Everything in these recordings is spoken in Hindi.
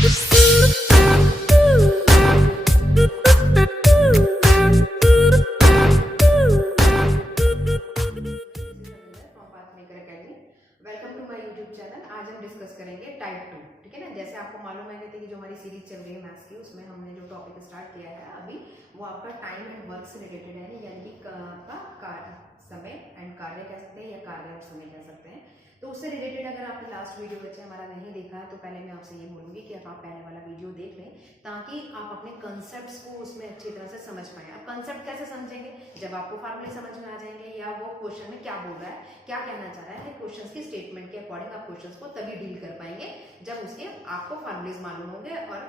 Welcome to my YouTube channel. आज हम डिस्कस करेंगे टाइप 2, ठीक है ना। जैसे आपको मालूम है कि जो हमारी सीरीज चल रही है मैथ्स की, उसमें हमने जो टॉपिक स्टार्ट किया है अभी, वो आपका टाइम एंड वर्क से रिलेटेड है, यानी कि आपका समय एंड कार्य कह सकते हैं या कार्य और समय कह सकते हैं। तो उससे रिलेटेड अगर आपने लास्ट वीडियो बच्चे हमारा नहीं देखा है तो पहले मैं आपसे ये बोलूँगी कि आप पहले वाला वीडियो देख लें, ताकि आप अपने कंसेप्ट्स को उसमें अच्छी तरह से समझ पाएं। आप कंसेप्ट कैसे समझेंगे? जब आपको फार्मूले समझ में आ जाएंगे या वो क्वेश्चन में क्या बोल रहा है, क्या कहना चाह रहा है, क्वेश्चन की स्टेटमेंट के अकॉर्डिंग आप क्वेश्चन को तभी डील कर पाएंगे जब उसके आपको फार्मूलेज मालूम होंगे और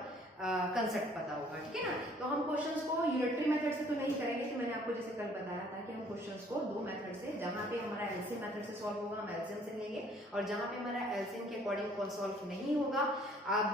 कंसेप्ट पता होगा, ठीक है ना। तो हम क्वेश्चंस को यूनिटरी मेथड से तो नहीं करेंगे, कि मैंने आपको जैसे कल बताया था कि हम क्वेश्चंस को दो मेथड से, जहां पे हमारा एलसीएम मेथड से सॉल्व होगा हम एलसीएम से लेंगे, और जहां पे हमारा एलसीएम के अकॉर्डिंग सॉल्व नहीं होगा, अब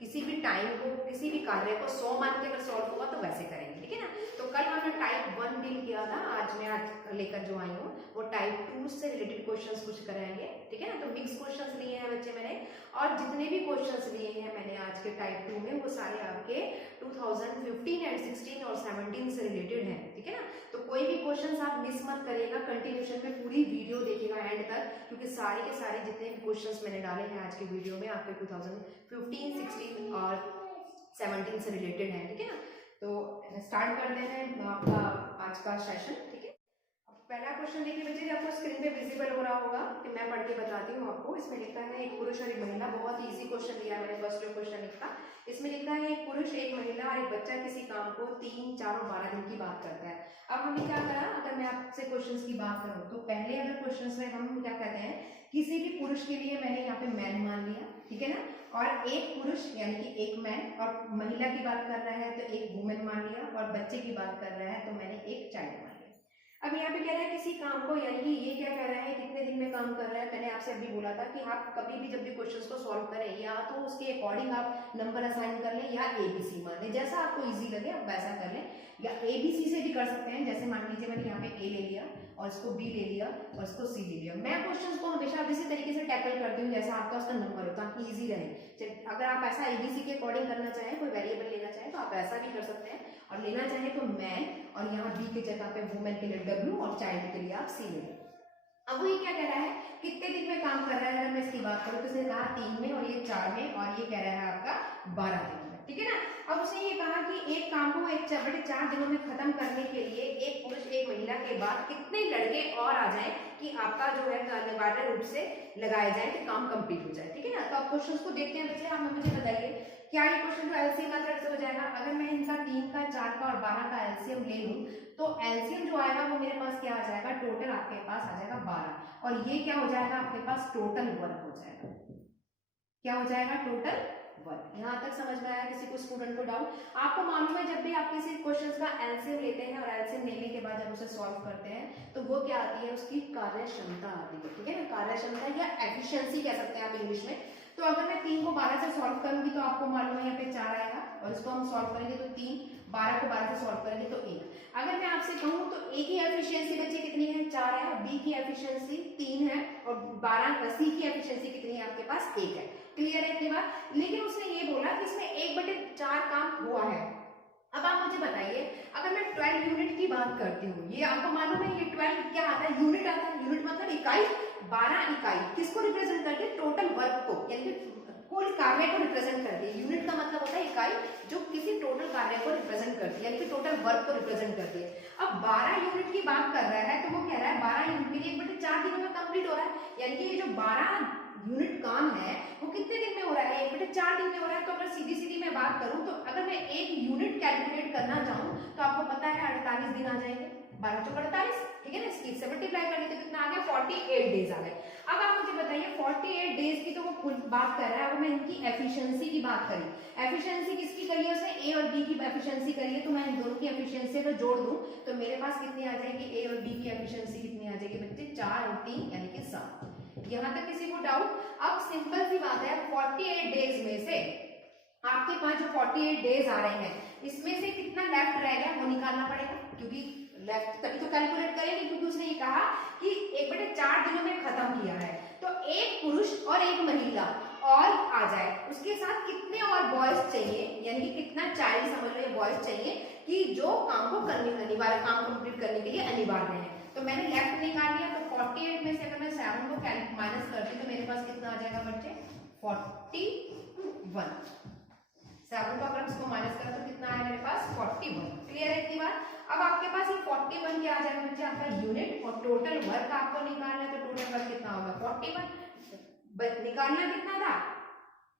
किसी भी टाइम को, किसी भी कार्य को 100 मान के अगर सॉल्व होगा तो वैसे करेंगे, ठीक है ना। तो कल हमने टाइप 1 डील किया था, आज मैं लेकर जो आई हूँ वो टाइप 2 से रिलेटेड क्वेश्चंस कुछ कराएंगे, ठीक है ना। तो मिक्स क्वेश्चंस लिए हैं बच्चे मैंने, और जितने भी क्वेश्चंस लिए हैं मैंने आज के टाइप 2 में, वो सारे आपके 2015 एंड 16 और 17 से रिलेटेड हैं, ठीक है ना। तो कोई भी क्वेश्चंस आप मिस मत करिएगा, कंटिन्यूशन में पूरी वीडियो देखिएगा एंड तक, क्योंकि सारे के सारे जितने भी क्वेश्चंस मैंने डाले हैं आज के वीडियो में आपके 2015, 16 और 17 से रिलेटेड हैं, ठीक है ना। तो स्टार्ट करते हैं आपका आज का सेशन, ठीक है। पहला क्वेश्चन देखिए बच्चे, आपको स्क्रीन पे विजिबल हो रहा होगा, कि मैं पढ़ के बताती हूँ आपको। इसमें लिखा है एक पुरुष और एक महिला, बहुत इजी क्वेश्चन दिया है मैंने, फर्स्ट जो क्वेश्चन लिखा इसमें लिखा है एक पुरुष, एक महिला और एक बच्चा किसी काम को 3, 4 और 12 दिन की बात करता है। अब हमने क्या करा, अगर मैं आपसे क्वेश्चंस की बात करूँ तो पहले अगर क्वेश्चंस में हम क्या कहते हैं, किसी भी पुरुष के लिए मैंने यहाँ पे मैन मान लिया, ठीक है ना, और एक पुरुष यानी कि एक मैन, और महिला की बात कर रहा है तो एक वुमेन मान लिया, और बच्चे की बात कर रहा है तो मैंने एक चाइल्ड मान लिया। अब यहाँ पे कह रहा है किसी काम को, यानी कि ये क्या कह रहा है, कितने दिन में काम कर रहा है। मैंने आपसे अभी बोला था कि आप कभी भी जब भी क्वेश्चंस को सॉल्व करें, या तो उसके अकॉर्डिंग आप नंबर असाइन कर लें या एबीसी मान लें, जैसा आपको इजी लगे आप वैसा कर लें, या एबीसी से भी कर सकते हैं। जैसे मान लीजिए मैंने यहाँ पे ए ले लिया और इसको बी ले लिया और इसको सी ले लिया। मैं क्वेश्चंस को हमेशा इसी तरीके से टैकल करती हूँ जैसा आपका उसका नंबर हो, ताकि इजी रहे। अगर आप ऐसा एबीसी के अकॉर्डिंग करना चाहें, कोई वेरिएबल लेना चाहें तो आप ऐसा भी कर सकते हैं, और लेना चाहें तो मैन, और यहाँ बी की जगह पे वुमेन के लिए डब्ल्यू, और चाइल्ड के लिए आप सी ले। अब वो ये क्या कह रहा है, कितने दिन में काम कर रहा है। अगर मैं इसकी बात करूँ तो इसने कहा 3 में, और ये 4 में, और ये कह रहा है आपका 12 दिन में, ठीक है ना। अब उसने ये कहा कि एक काम को 4 दिनों में खत्म करने के लिए एक पुरुष एक महिला के बाद कितने लड़के और आ जाएं कि आपका जो है अनिवार्य रूप से लगाए जाए कि काम कंप्लीट हो जाए, ठीक है ना। तो आप क्वेश्चन को देखते हैं बच्चे, आप मुझे बताइए क्या ये क्वेश्चन जो एलसीएम मेथड से हो जाएगा। अगर मैं इनका 3 का, 4 का और 12 का एलसीएम ले लूं तो एलसीएम जो आएगा वो मेरे पास क्या आ जाएगा, टोटल आपके पास आ जाएगा 12, और ये क्या हो जाएगा आपके पास, टोटल वर्क हो जाएगा। क्या हो जाएगा, टोटल वर्क। यहां तक समझ में आया किसी को, स्टूडेंट को डाउट? आपको मालूम है जब भी आप किसी क्वेश्चंस का एलसीएम लेते हैं और एलसीएम लेने के बाद जब उसे सॉल्व करते हैं तो वो क्या आती है, उसकी कार्यक्षमता आती है, ठीक है ना। कार्यक्षमता या एफिशिएंसी कह सकते हैं आप इंग्लिश में। तो अगर मैं 3 को 12 से सॉल्व करूंगी तो आपको मालूम है यहाँ पे 4 आएगा, और इसको हम सॉल्व करेंगे तो 3, 12 को 12 से सॉल्व करेंगे तो 1। अगर मैं आपसे कहूं तो ए की एफिशिएंसी बच्चे कितनी है, 4 है, बी की एफिशिएंसी 3 है, और 12 सी की एफिशिएंसी कितनी है आपके पास, 1 है। क्लियर है इतनी बात? लेकिन उसने ये बोला कि इसमें 1/4 काम हुआ है। अब आप मुझे बताइए, अगर मैं 12 यूनिट की बात करती हूँ, ये आपको मालूम है ये 12 क्या आता है, यूनिट आता है। यूनिट मतलब इकाई, 12 इकाई किसको रिप्रेजेंट करती है, टोटल वर्क को, यानी कि कुल कार्य को रिप्रेजेंट करती है। यूनिट का मतलब होता है इकाई जो किसी टोटल कार्य को रिप्रेजेंट करती है, यानी कि टोटल वर्क को रिप्रेजेंट करती है। अब 12 यूनिट की बात कर रहा है तो वो कह रहा है 12 यूनिट के लिए 1/4 दिनों में कंप्लीट हो रहा है, यानी कि ये जो 12 यूनिट काम है वो कितने दिन में हो रहा है, 1/4 दिन में हो रहा है। तो अगर सीधी सीधी मैं बात करूं तो अगर मैं एक यूनिट कैलकुलेट करना चाहूं तो आपको पता है 48 दिन आ जाएंगे, 12 चौक 48, ठीक है ना। इसकी से मल्टीप्लाई करने तो कितना आ गया, 48 डेज आ गए। अब आप मुझे बताइए 48 डेज की तो वो बात कर रहा है, अब मैं इनकी एफिशिएंसी की बात करी, एफिशिएंसी किसकी करी है उसने, ए और बी की एफिशिएंसी करी है, तो मैं इन दोनों की एफिशिएंसी अगर जोड़ दूं तो मेरे पास कितनी आ जाएगी, ए और बी की एफिशिएंसी कितनी आ जाएगी बच्चे, 4 और 3 यानी कि 7। यहां तक किसी को डाउट? अब सिंपल सी बात है, 48 डेज में से आपके पास जो 48 डेज आ रहे हैं इसमें से कितना लेफ्ट रह गया वो निकालना पड़ेगा, क्योंकि लेफ्ट तभी तो कैलकुलेट करेंगे, क्योंकि उसने ये कहा कि 1/4 दिनों में खत्म किया है। तो एक पुरुष और एक महिला और आ जाए, उसके साथ कितने और बॉयज चाहिए, यानी कि कितना चाइल्ड समझ लो या बॉयज चाहिए कि जो काम को करने अनिवार्य, काम कंप्लीट करने के लिए अनिवार्य है। तो मैंने लेफ्ट निकाल लिया, तो 48 में से अगर मैं 7 को माइनस करती हूँ तो मेरे पास कितना आ जाएगा बच्चे, 41। 7 को अगर इसको माइनस करें तो कितना आया मेरे पास, 41। क्लियर है इतनी बात। अब आपके पास ये 41 क्या आ जाएगा बच्चे, आपका यूनिट, और टोटल वर्क आपको निकालना है, तो टोटल वर्क कितना होगा 41। निकालना कितना था,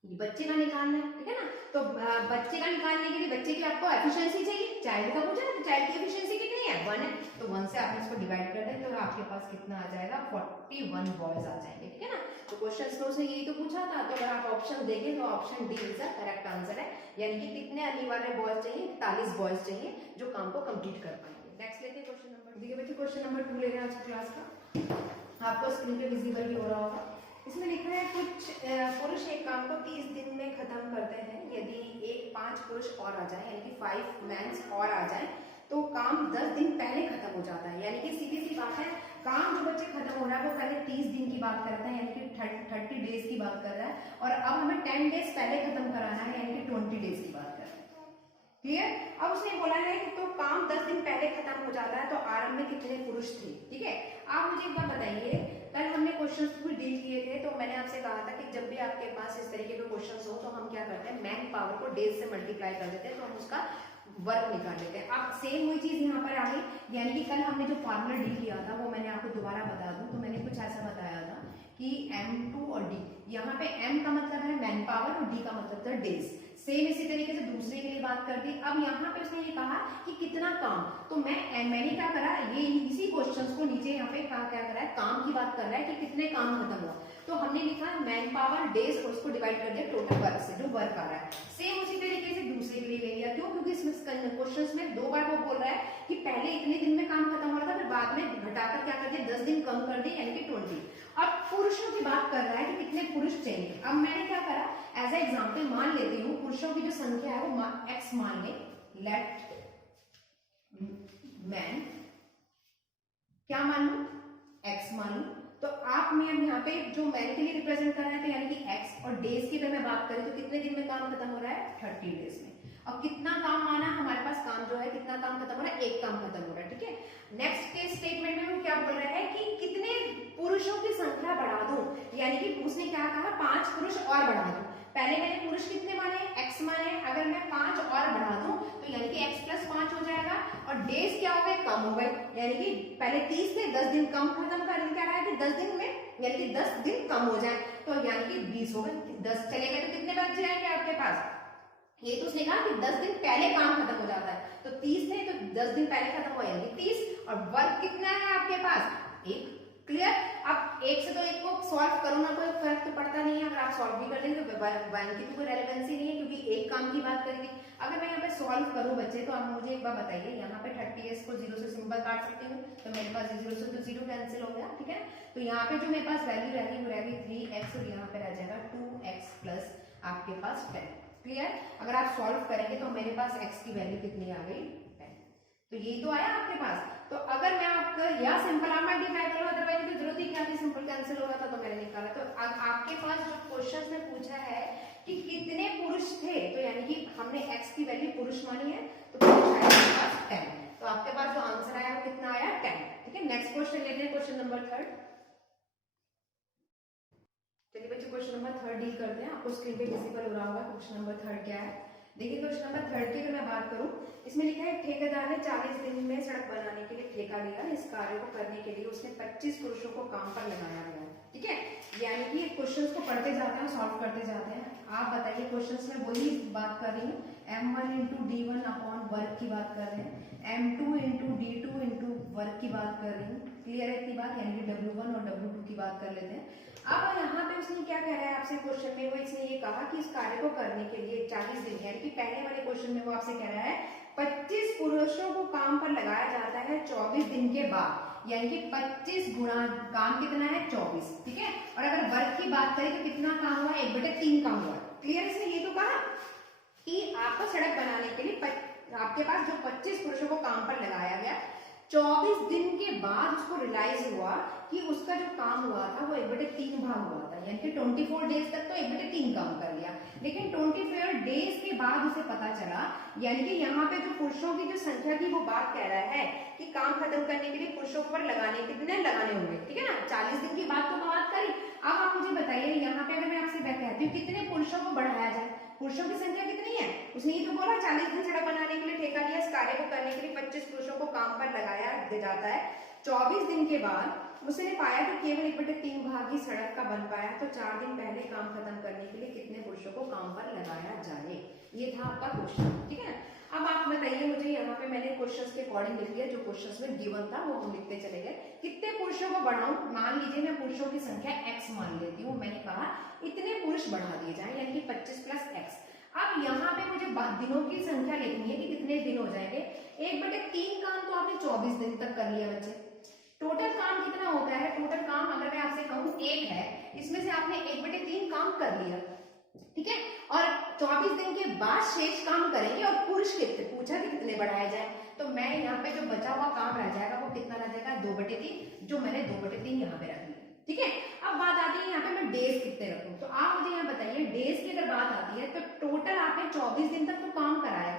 बच्चे का निकालना है, ठीक है ना। तो बच्चे का निकालने के लिए बच्चे की आपको एफिशिएंसी चाहिए, चाइल्ड का पूछा है तो चाइल्ड की एफिशिएंसी कितनी है, 1 है, तो 1 से आपने इसको डिवाइड कर दें तो आपके पास कितना आ जाएगा, 41 बॉयज आ जाएंगे, ठीक है ना। तो क्वेश्चन में उसने यही तो पूछा था, तो अगर आप ऑप्शन देखें तो option D is the correct answer है, यानी कि कितने अनिवार्य बॉयज चाहिए, 41 बॉयज चाहिए जो काम को कंप्लीट कर पाएंगे। नेक्स्ट लेते हैं क्वेश्चन नंबर, देखिए बच्चे क्वेश्चन नंबर 2 ले रहे हैं आज की क्लास का, आपको स्क्रीन पे विजिबल भी हो रहा होगा। इसमें लिखा है कुछ पुरुष एक काम को 30 दिन में खत्म करते हैं, यदि 5 पुरुष और आ जाए, यानी कि 5 मेंस और आ जाए तो काम 10 दिन पहले खत्म हो जाता है। यानी कि सीधी सी बात है, काम जो बच्चे खत्म हो रहा है वो पहले 30 दिन की बात करता है, यानी कि 30 डेज की बात कर रहा है, और अब हमें 10 डेज पहले खत्म कराना है, यानी कि 20 डेज की बात कर रहे हैं। क्लियर। अब उसने बोला है कि तो काम 10 दिन पहले खत्म हो जाता है, तो आरंभ में कितने पुरुष थे, ठीक है। आप मुझे एक बात बताइए, कल हमने क्वेश्चंस भी डील किए थे, तो मैंने आपसे कहा था कि जब भी आपके पास इस तरीके के क्वेश्चंस हो तो हम क्या करते हैं, मैन पावर को डेज से मल्टीप्लाई कर देते हैं, तो हम उसका वर्क निकाल लेते हैं। अब सेम वही चीज यहाँ पर आ गई, यानी कि कल हमने जो फार्मूला डील किया था वो मैंने आपको दोबारा बता दूं, तो मैंने कुछ ऐसा बताया था कि M2 और D, यहाँ पे M का मतलब है मैन पावर और D का मतलब था डेज। सेम इसी तरीके से दूसरे के लिए बात कर दी। अब यहाँ पे उसने ये कहा कि कितना काम, तो मैंने क्या करा, ये इसी क्वेश्चंस को नीचे यहाँ पे क्या करा है, काम की बात कर रहा है कि कितने काम खत्म हुआ, तो हमने लिखा मैन पावर डेज और उसको डिवाइड कर दिया टोटल वर्क से, जो वर्क आ रहा है। सेम उसी तरीके से दूसरे के लिए ले लिया, क्यों, क्योंकि इसमें क्वेश्चंस में 2 बार वो बोल रहा है कि पहले इतने दिन में काम खत्म हो रहा था, फिर बाद में घटाकर क्या कर दिया, 10 दिन कम कर दिए, यानी कि 20। अब पुरुषों की बात कर रहा है कि कितने पुरुष चाहिए। अब मैंने क्या करा, एज ए एग्जाम्पल मान लेती हूँ पुरुषों की जो संख्या है वो x मान ले, लेट मैन क्या मान लू, x मान लू। तो आप मैं यहाँ पे जो मैन के लिए रिप्रेजेंट कर रहे हैं, तो यानी कि x, और डेज की अगर मैं बात करें तो कितने दिन में काम खत्म हो रहा है, 30 डेज में। अब कितना काम माना, हमारे पास काम जो है कितना काम खत्म हो रहा है, एक काम खत्म हो रहा है, ठीक है। नेक्स्ट के स्टेटमेंट में वो क्या बोल रहा है कि कितने पुरुषों की संख्या बढ़ा दूं, यानी कि उसने क्या कहा, 5 पुरुष और बढ़ा दूं। पहले मैंने पुरुष कितने माने, x माने, अगर मैं 5 और बढ़ा दूं तो यानी कि x + 5 हो जाएगा, और डेज क्या हो गए, कम हो गए, यानी कि पहले 30 थे, 10 दिन कम खत्म करने क्या रहा है कि 10 दिन में, यानी कि 10 दिन कम हो जाए, तो यानी कि 20 हो गए। 10 चले गए तो कितने बच जाएंगे आपके पास, ये तो उसने कहा कि 10 दिन पहले काम खत्म हो जाता है, तो 30 थे तो 10 दिन पहले खत्म हो, यानी 30, और वर्क कितना है आपके पास, 1। क्लियर। अब 1 से तो 1 को सॉल्व करो ना, कोई फर्क तो पड़ता नहीं है, अगर आप सॉल्व भी कर देंगे तो 1 की तो कोई रेलेवेंसी नहीं है, क्योंकि एक काम की बात करेंगे। अगर मैं यहाँ पे सॉल्व करूँ बच्चे, तो आप मुझे एक बार बताइए, यहाँ पे 30s को 0 से सिंपल काट सकती हूँ, तो मेरे पास 0 से तो 0 कैंसिल हो गया, ठीक है। तो यहाँ पे जो मेरे पास वैल्यू रहेगी वो रहेगी 3x, और यहाँ पे रह जाएगा 2x प्लस आपके पास 10। क्लियर। अगर आप सॉल्व करेंगे तो मेरे पास x की वैल्यू कितनी आ गई, 10। तो ये तो आया आपके पास। तो अगर मैं आपका या सिंपल आप मल्टीप्लाई करो, अदरवाइज की जरूरत ही क्या थी, सिंपल कैंसिल हो रहा था, तो मैंने निकाला। तो आपके पास जो क्वेश्चन में पूछा है कि कितने पुरुष थे, तो यानी कि हमने x की वैल्यू पुरुष मानी है, तो पुरुष आया आपके पास 10। तो आपके पास जो आंसर आया वो कितना आया, 10। ठीक है। नेक्स्ट क्वेश्चन लेते हैं, क्वेश्चन नंबर 3। चलिए बच्चे क्वेश्चन नंबर 3 डील करते हैं। आपको स्क्रीन पे विजिबल हो रहा होगा क्वेश्चन नंबर 3 क्या है। देखिए क्वेश्चन नंबर 3 की अगर मैं बात करूं, इसमें लिखा है ठेकेदार ने 40 दिन में सड़क बनाने के लिए ठेका लिया। इस कार्य को करने के लिए उसने 25 पुरुषों को काम पर लगाया गया। ठीक है। यानी कि क्वेश्चंस को पढ़ते जाते हैं, सॉल्व करते जाते हैं। आप बताइए, क्वेश्चंस में वही बात कर रही हूँ, M1 × D1 अपॉन वर्क की बात कर रहे हैं, M2 × D2 × वर्क की बात कर रही हूँ। क्लियर है इतनी बात, यानी कि W1 और W2 की बात कर लेते हैं। अब यहाँ पे उसने क्या कह रहा है आपसे क्वेश्चन में, वो इसने ये कहा कि इस कार्य को करने के लिए 40 दिन, यानी कि पहले वाले क्वेश्चन में वो आपसे कह रहा है 25 पुरुषों को काम पर लगाया जाता है 24 दिन के बाद, यानी कि 25 गुणा काम कितना है, 24। ठीक है। और अगर वर्क की बात करें तो कितना काम हुआ, 1/3 काम हुआ। क्लियर। इसने ये तो कहा कि आपको सड़क बनाने के लिए आपके पास जो 25 पुरुषों को काम पर लगाया गया, 24 दिन के बाद उसको रियलाइज हुआ कि उसका जो काम हुआ था वो 1/3 भाग हुआ था, यानी कि 24 डेज तक तो 1/3 काम कर लिया। लेकिन 24 डेज के बाद उसे पता चला, यानी कि यहाँ पे जो पुरुषों की जो संख्या की वो बात कह रहा है कि काम खत्म करने के लिए पुरुषों पर कितने लगाने होंगे, ठीक है ना। 40 दिन की बात तो बात करी। अब आप मुझे बताइए यहाँ पे अगर मैं आपसे कहती हूँ कितने पुरुषों को बढ़ाया जाए, पुरुषों की संख्या कितनी है, उसने ये तो बोला 40 दिन सड़क बनाने के लिए ठेका लिया, इस कार्य को करने के लिए 25 पुरुषों को काम पर लगाया जाता है। 24 दिन के बाद उसने पाया कि केवल 1/3 भाग ही सड़क का बन पाया, तो 4 दिन पहले काम खत्म करने के लिए कितने पुरुषों को काम पर लगाया जाए। ये था आपका क्वेश्चन, ठीक है। अब आप बताइए मुझे, यहाँ पे मैंने क्वेश्चंस के अकॉर्डिंग लिख लिया, जो क्वेश्चंस में गिवन था वो हम लिखते चले गए। कितने पुरुषों को बढ़ाऊं, मान लीजिए मैं पुरुषों की संख्या x मान लेती हूँ, मैंने कहा इतने पुरुष बढ़ा दिए जाए, यानी कि 25 + x। अब यहाँ पे मुझे दिनों की संख्या लिखनी है कि कितने दिन हो जाएंगे। 1/3 काम तो आपने 24 दिन तक कर लिया बच्चे। टोटल काम कितना होता है, टोटल काम अगर मैं आपसे कहूँ 1 है, इसमें से आपने 1/3 काम कर लिया, ठीक है। और 24 दिन के बाद शेष काम करेंगे और पुरुष कितने पूछा कि कितने बढ़ाए जाए, तो मैं यहाँ पे जो बचा हुआ काम रह जाएगा वो कितना रह जाएगा, 2/3, जो मैंने 2/3 यहाँ पे रख लिया, ठीक है। अब बात आती है यहाँ पे मैं डेज कितने रखूं, तो आप मुझे यहाँ बताइए डेज की अगर बात आती है तो टोटल आपने 24 दिन तक तो काम कराया,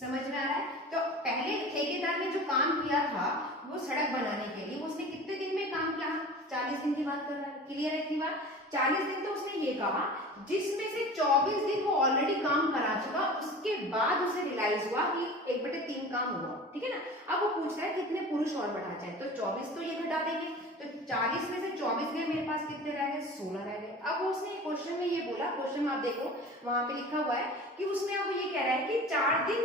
समझ में आ रहा है। तो पहले ठेकेदार ने जो काम किया था वो सड़क बनाने के लिए, उसने कितने दिन में काम किया, 40 दिन की बात कर रहा है, क्लियर है इतनी बात। 40 दिन तो उसने ये कहा जिसमें से 24 दिन वो ऑलरेडी काम करा चुका, उसके बाद उसे रियलाइज हुआ कि 1/3 काम हुआ, ठीक है ना। अब वो पूछ रहा है कितने पुरुष और बढ़ा जाए, तो 24 तो ये घटा देंगे, तो 40 में से 24 गए, मेरे पास कितने रह गए, 16 रह गए। अब उसने क्वेश्चन में ये बोला, क्वेश्चन में आप देखो वहां पे लिखा हुआ है कि उसने अब ये कह रहा है कि 4 दिन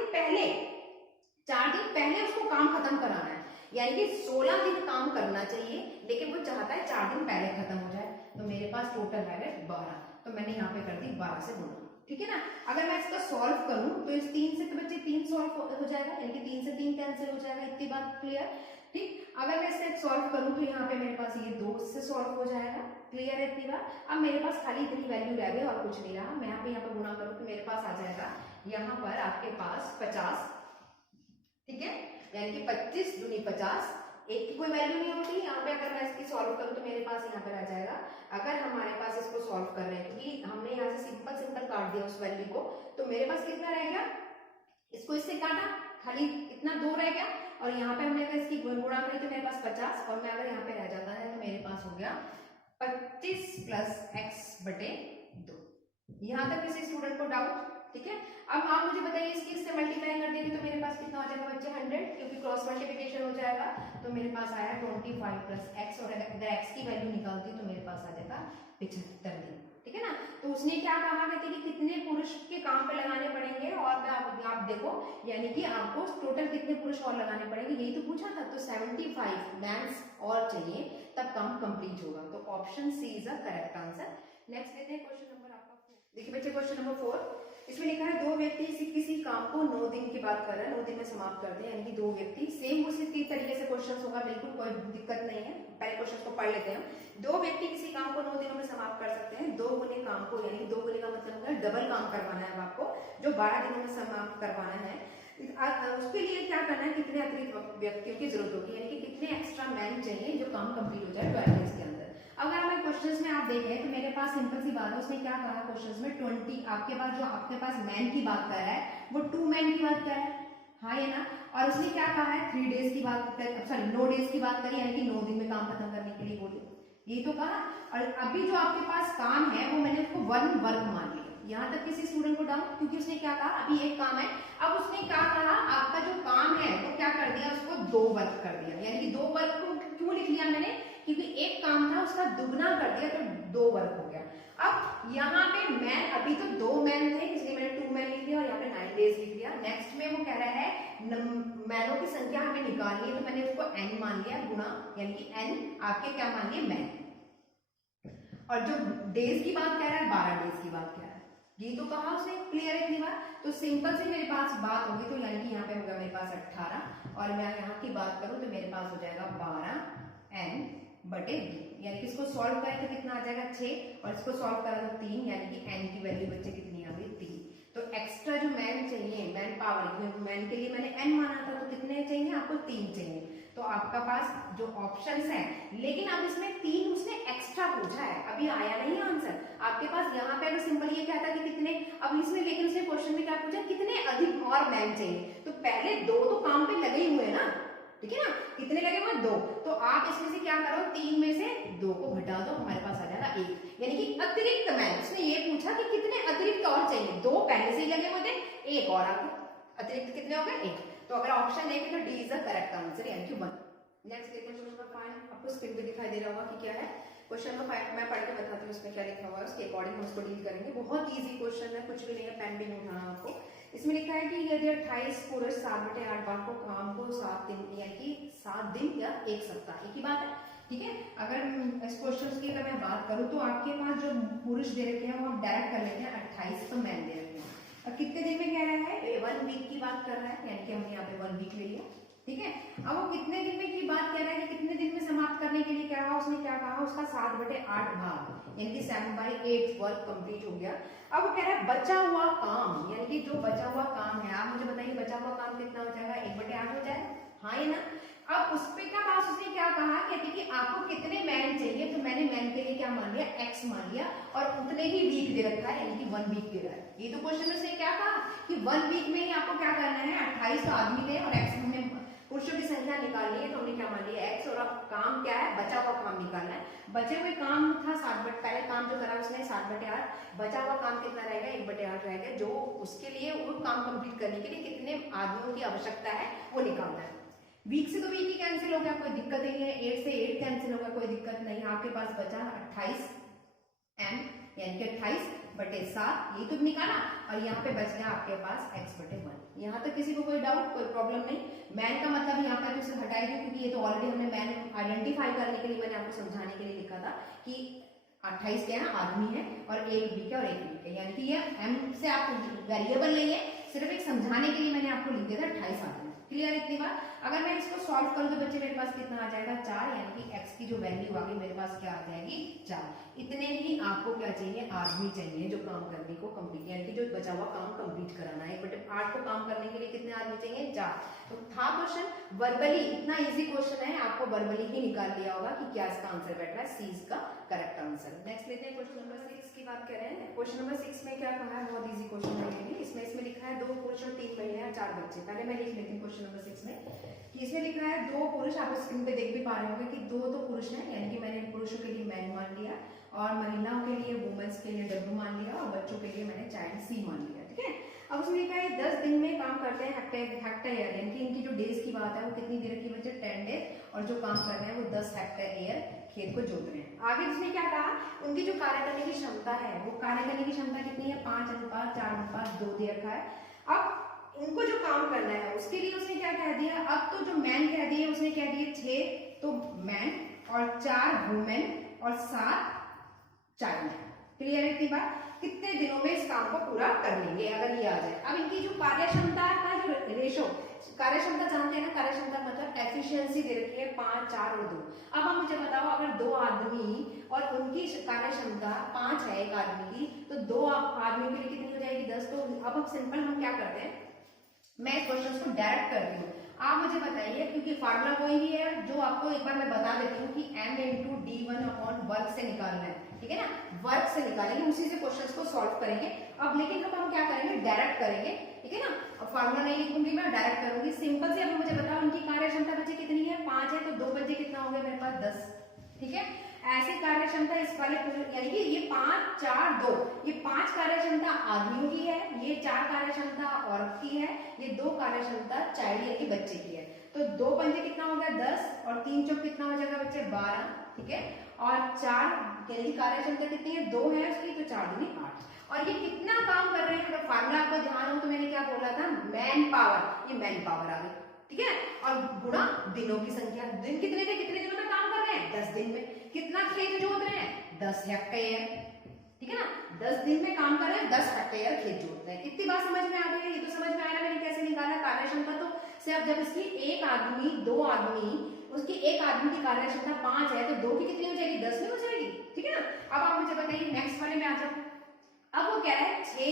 पहले उसको काम खत्म कराना है, यानी कि 16 दिन काम करना चाहिए, लेकिन वो चाहता है 4 दिन पहले खत्म हो जाए। तो मेरे पास टोटल है 12, तो मैंने यहाँ पे कर दी 12 से गुणा, ठीक है ना। अगर मैं इसका सॉल्व करूं तो इस 3 से तो बच्चे 3 सॉल्व हो जाएगा, यानी कि 3 से 3 कैंसिल हो जाएगा, इतनी बात क्लियर, ठीक। अगर मैं इसे सॉल्व करूं तो यहाँ पे मेरे पास ये 2 से सॉल्व हो जाएगा, क्लियर है इतनी बात। अब मेरे पास खाली इतनी वैल्यू रह गई और कुछ नहीं रहा, मैं यहाँ पे गुणा करूं तो मेरे पास आ जाएगा यहाँ पर आपके पास 50, ठीक है, यानी कि 25 दूनी 50, एक की कोई वैल्यू नहीं होती। यहाँ पे अगर मैं इसकी सॉल्व करूं तो मेरे पास यहाँ पर आ जाएगा, अगर हमारे पास इसको सॉल्व कर रहे हैं क्योंकि हमने यहाँ से सिंपल काट दिया उस वैल्यू को, तो मेरे पास कितना रह गया, इसको इससे काटा, खाली इतना 2 रह गया, और यहाँ पे हमने अगर इसकी गुणा करी तो मेरे पास 50, और मैं अगर यहाँ पे रह जाता है तो मेरे पास हो गया 25 + x/2। यहाँ तक किसी स्टूडेंट को डाउट, ठीक है। अब आप मुझे बताइए इसकी इससे मल्टीप्लाई कर देंगे तो मेरे पास कितना हो जाएगा बच्चे, 100, क्योंकि क्रॉस मल्टीप्लिकेशन हो जाएगा, तो मेरे पास आया 25 + x, और अगर x की वैल्यू निकालती तो मेरे पास आ जाएगा 75 दिन, ठीक है ना। तो उसने क्या कहा कहते कि कितने पुरुष के काम पे लगाने पड़ेंगे, और आप देखो यानी कि आपको टोटल कितने पुरुष और लगाने पड़ेंगे, यही तो पूछा था। तो 75 मैन्स और चाहिए तब काम कंप्लीट होगा, तो option C is the correct answer. Next लेते हैं क्वेश्चन नंबर आपका 4। देखिए बच्चे क्वेश्चन नंबर 4, इसमें लिखा है 2 व्यक्ति किसी काम को 9 दिन की बात कर रहे हैं, 9 दिन में समाप्त करते हैं, यानी कि 2 व्यक्ति, सेम उसी तरीके से क्वेश्चन होगा, बिल्कुल कोई दिक्कत नहीं है। पहले क्वेश्चन को पढ़ लेते हैं। 2 व्यक्ति किसी काम को 9 दिनों में समाप्त कर सकते हैं। 2 गुने काम को, यानी 2 गुने का मतलब है डबल काम करवाना है आपको, जो 12 दिनों में समाप्त करवाना है। उसके लिए क्या करना है, कितने अतिरिक्त व्यक्तियों की जरूरत होगी, यानी कि कितने एक्स्ट्रा मैन चाहिए जो काम कंप्लीट हो जाए 12 डेज के अंदर। अगर हमें क्वेश्चंस में आप देखें तो मेरे पास सिंपल सी बात है, उसने क्या कहा क्वेश्चंस में 20, आपके पास जो आपके पास मैन की बात कर रहा है वो 2 मैन की बात कर रहा है, हाँ ये ना। और उसने क्या कहा है 3 डेज की बात कर, सॉरी 9 डेज की बात करी, यानी कि 9 दिन में काम खत्म करने के लिए बोली, ये तो कहा। और अभी जो आपके पास काम है वो मैंने उसको 1 वर्क मान लिया। यहाँ तक किसी स्टूडेंट को डाउट, क्योंकि उसने क्या कहा अभी एक काम है, अब उसने क्या कहा आपका जो काम है वो क्या कर दिया, उसको 2 वर्क कर दिया, यानी कि 2 वर्क को क्यों लिख लिया मैंने, क्योंकि एक काम था उसका दुगना कर दिया तो 2 वर्क हो गया। अब यहाँ पे मैन, अभी तो 2 मैन थे इसलिए मैंने 2 मैन लिख दिया और यहाँ पे 9 डेज लिख दिया। नेक्स्ट में वो कह रहा है मैनों की संख्या हमें निकालनी है, तो मैंने उसको n मान लिया गुना, यानी कि n आपके क्या मान लिए मैन, और जो डेज की बात कह रहा है 12 डेज की बात कह रहा है, ये तो कहा उसने, क्लियर है इतनी बात। तो सिंपल से मेरे पास बात होगी, तो यानी कि यहाँ पे होगा मेरे पास 18, और मैं यहाँ की बात करूं तो मेरे पास हो जाएगा 12n/2, यानी कि इसको सॉल्व करें तो कितना आ जाएगा 6, और इसको सॉल्व करें तो 3, यानी कि n की वैल्यू बच्चे कितनी आ गई 3। तो एक्स्ट्रा जो मैन चाहिए, मैन पावर, मैन के लिए मैंने n माना था, तो कितने चाहिए आपको 3 चाहिए। तो आपका पास जो ऑप्शंस हैं, लेकिन अब इसमें 3 उसने एक्स्ट्रा पूछा है, अभी आया नहीं आंसर, आपके पास यहाँ पे अगर सिंपल ये कहता कि कितने, अब इसमें लेकिन उसने क्वेश्चन में क्या पूछा, कितने अधिक और मैन चाहिए, तो पहले दो तो काम पे लगे ही हुए ना, ठीक है ना, कितने लगे हुए, दो, तो आप इसमें से क्या करो, 3 में से 2 को घटा दो, हमारे पास आ जाएगा 1, यानी कि अतिरिक्त मैन। उसने ये पूछा कि कितने अतिरिक्त और चाहिए, 2 पहले से ही लगे हुए थे, 1 और आ गए, अतिरिक्त कितने हो गए, 1। तो अगर ऑप्शन देखें तो D is the correct answer, यानी कि 1। नेक्स्ट देखते हैं क्वेश्चन नंबर 5, आपको स्क्रीन पे दिखाई दे रहा होगा कि क्या है क्वेश्चन नंबर 5, मैं पढ़ के बताती हूँ उसमें क्या लिखा हुआ है, उसके अकॉर्डिंग हम उसको डील करेंगे। बहुत इजी क्वेश्चन है, कुछ भी नहीं है, पेन भी नहीं उठाना आपको। इसमें लिखा है कि यदि 28 पुरुष 7/8 भाग को काम को 7 दिन, यानी कि 7 दिन या 1 सप्ताह, एक ही बात है, ठीक है। अगर इस क्वेश्चन की अगर मैं बात करूँ तो आपके पास जो पुरुष दे रखे हैं वो आप डायरेक्ट कर लेते हैं 28, तो मैन दे रखे हैं। अब कितने दिन में कह रहा है, 1 वीक की बात कर रहा है, यानी कि हमने यहाँ पे 1 वीक ले लिया, ठीक है। अब वो कितने दिन में की बात कर रहा है कि कितने दिन में समाप्त करने के लिए क्या कहा उसने, क्या कहा, उसका 7/8 भाग, यानी कि 7/8 वर्क कंप्लीट हो गया। अब वो कह रहा है बचा हुआ काम, यानी कि जो बचा हुआ काम है, आप मुझे बताइए बचा हुआ काम कितना हो जाएगा, 1/8 हो जाएगा, हाँ या ना। अब उस पे क्या बात, उसने क्या कहा, कहती कि आपको कितने मैन चाहिए, तो मैंने मैन के लिए क्या मान लिया, x मान लिया, और उतने ही वीक दे रखा है, यानी कि 1 वीक दे रहा है। ये तो क्वेश्चन में उसने क्या कहा कि 1 वीक में ही आपको क्या करना है, 28 तो आदमी थे और x हमने पुरुषों की संख्या निकालनी है, तो हमने क्या मान लिया x, और अब काम क्या है, बचा हुआ काम निकालना है। बचे हुए काम था 7/8, पहले काम जो करा उसने 7/8, बचा हुआ काम कितना रहेगा, 1/8 रहेगा, जो उसके लिए वो काम कंप्लीट करने के लिए कितने आदमियों की आवश्यकता है वो निकालना है। वीक से तो वीक ही कैंसिल हो गया, कोई दिक्कत नहीं है, 8 से 8 कैंसिल होगा, कोई दिक्कत नहीं। आपके पास बचा 28 m, यानी कि 28/7, ये तो निकाला, और यहाँ पे बच गया आपके पास x/1। यहाँ तक किसी को कोई डाउट, कोई प्रॉब्लम नहीं। मैन का मतलब यहाँ पे तो इसे हटाई दो, क्योंकि ये तो ऑलरेडी हमने मैन आइडेंटिफाई करने के लिए मैंने आपको समझाने के लिए लिखा था कि 28 क्या है, आदमी है, और 1 वीक है और 1 वीक है, यानी कि ये m से आप वेरिएबल नहीं है, सिर्फ एक समझाने के लिए मैंने आपको लिख दिया था 28 आदमी। क्लियर इतनी बात। अगर मैं इसको सॉल्व करूं तो बच्चे मेरे पास कितना आ जाएगा, 4, यानी कि x की जो वैल्यू आ गई मेरे पास क्या आ जाएगी, 4। इतने ही आपको क्या चाहिए, आदमी चाहिए जो काम करने को कंप्लीट, यानी कि जो बचा हुआ काम कंप्लीट कराना है। 1/8 को काम करने के लिए कितने आदमी चाहिए, 4। तो था क्वेश्चन वर्बली, इतना इजी क्वेश्चन है, आपको वर्बली ही निकाल लिया होगा कि क्या इसका आंसर बैठ रहा है, सी इसका करेक्ट आंसर। नेक्स्ट लेते हैं क्वेश्चन नंबर 6 की बात कर रहे हैं। क्वेश्चन नंबर 6 में क्या कहा है, बहुत इजी क्वेश्चन है ये। इसमें लिखा है 2 पुरुष और 3 महिलाएं और 4 बच्चे। पहले मैं लिख लेती हूँ क्वेश्चन नंबर 6 में कि इसमें लिखा है 2 पुरुष, आप स्क्रीन पे देख भी पा रहे होंगे कि 2 तो पुरुष हैं, यानी कि मैंने पुरुषों के लिए मैन मान लिया, और महिलाओं के लिए वुमेन्स के लिए डब्ल्यू मान लिया, और बच्चों के लिए मैंने चाइल्ड सी मान लिया, ठीक है। अब उसमें लिखा है 10 दिन में काम करते हैं हेक्टेयर, यानी कि इनकी जो डेज की बात है वो कितनी दे रखी है बच्चे, 10 डेज, और जो काम कर रहे हैं वो 10 हेक्टेयर खेत को जोत रहे हैं। आगे उसने क्या कहा, उनकी जो कार्य करने की क्षमता है, वो कार्य करने की क्षमता कितनी है, 5:4:2 दे रखा है। अब उनको जो काम करना है उसके लिए उसने क्या कह दिया, अब तो जो मैन कह दिए उसने कह दिए 6 तो मैन, और 4 वुमेन, और 7 चाइल्ड। क्लियर है इतनी बात। कितने दिनों में इस काम को पूरा कर लेंगे अगर ये आ जाए। अब इनकी जो कार्यक्षमता का जो रेशो, कार्यक्षमता जानते हैं ना, कार्यक्षमता मतलब एफिशिएंसी दे रखी है 5, 4 और 2। अब आप मुझे बताओ, अगर 2 आदमी और उनकी कार्यक्षमता 5 है एक आदमी की, तो 2 आदमी के लिए कितनी हो जाएगी, 10। तो अब हम सिंपल हम क्या करते हैं, मैं इस क्वेश्चन को डायरेक्ट करती हूँ, आप मुझे बताइए, क्योंकि फार्मूला कोई भी है जो आपको एक बार मैं बता देती हूँ कि m × d1 वर्क से निकालना है, ठीक है ना, वर्क से निकालेंगे, उसी से क्वेश्चंस को सॉल्व करेंगे। अब लेकिन हम क्या करेंगे, डायरेक्ट करेंगे, ठीक है ना। अब फार्मूला नहीं लिखूंगी मैं, डायरेक्ट करूंगी सिंपल से। अब मुझे बताओ उनकी कार्यक्षमता बच्चे कितनी है, 5 है, तो 2 बच्चे कितना हो गया मेरे पास, 10, ठीक है। ऐसी कार्यक्षमता इस वाले, यानी कि ये 5, 4, 2, ये 5 कार्यक्षमता आदमियों की है, ये 4 कार्यक्षमता औरत की है, ये 2 कार्यक्षमता चाइल्ड यानी बच्चे की है। तो 2 पंजे कितना हो गया, 10, और 3 चौक कितना हो जाएगा बच्चे, 12, ठीक है। और 4 यानी कार्यक्षमता कितनी है, 2 है उसकी, तो 4 दूनी 8। और ये कितना काम कर रहे हैं, अगर फार्मूला आपको ध्यान हो तो मैंने क्या बोला था, मैन पावर, ये मैन पावर आ गई, ठीक है। और गुणा दिनों की संख्या, दिन कितने थे, कितने दिनों में काम कर रहे हैं, 10 दिन में। कितना खेत जोत रहे हैं, 10 हेक्टेयर, ठीक है ना, 10 दिन में काम कर रहे हैं, 10 हेक्टेयर खेत जोत रहे हैं। इतनी बात समझ में आ गई है, ये तो समझ में आया ना मैंने कैसे निकाला कार्यक्षमता। तो सिर्फ जब इसकी एक आदमी, 2 आदमी, उसकी एक आदमी की कार्यक्षमता 5 है, तो 2 की कितनी हो जाएगी, 10 में हो जाएगी, ठीक है ना। अब आप मुझे बताइए नेक्स्ट वाले में आ जाओ। अब वो क्या है, 6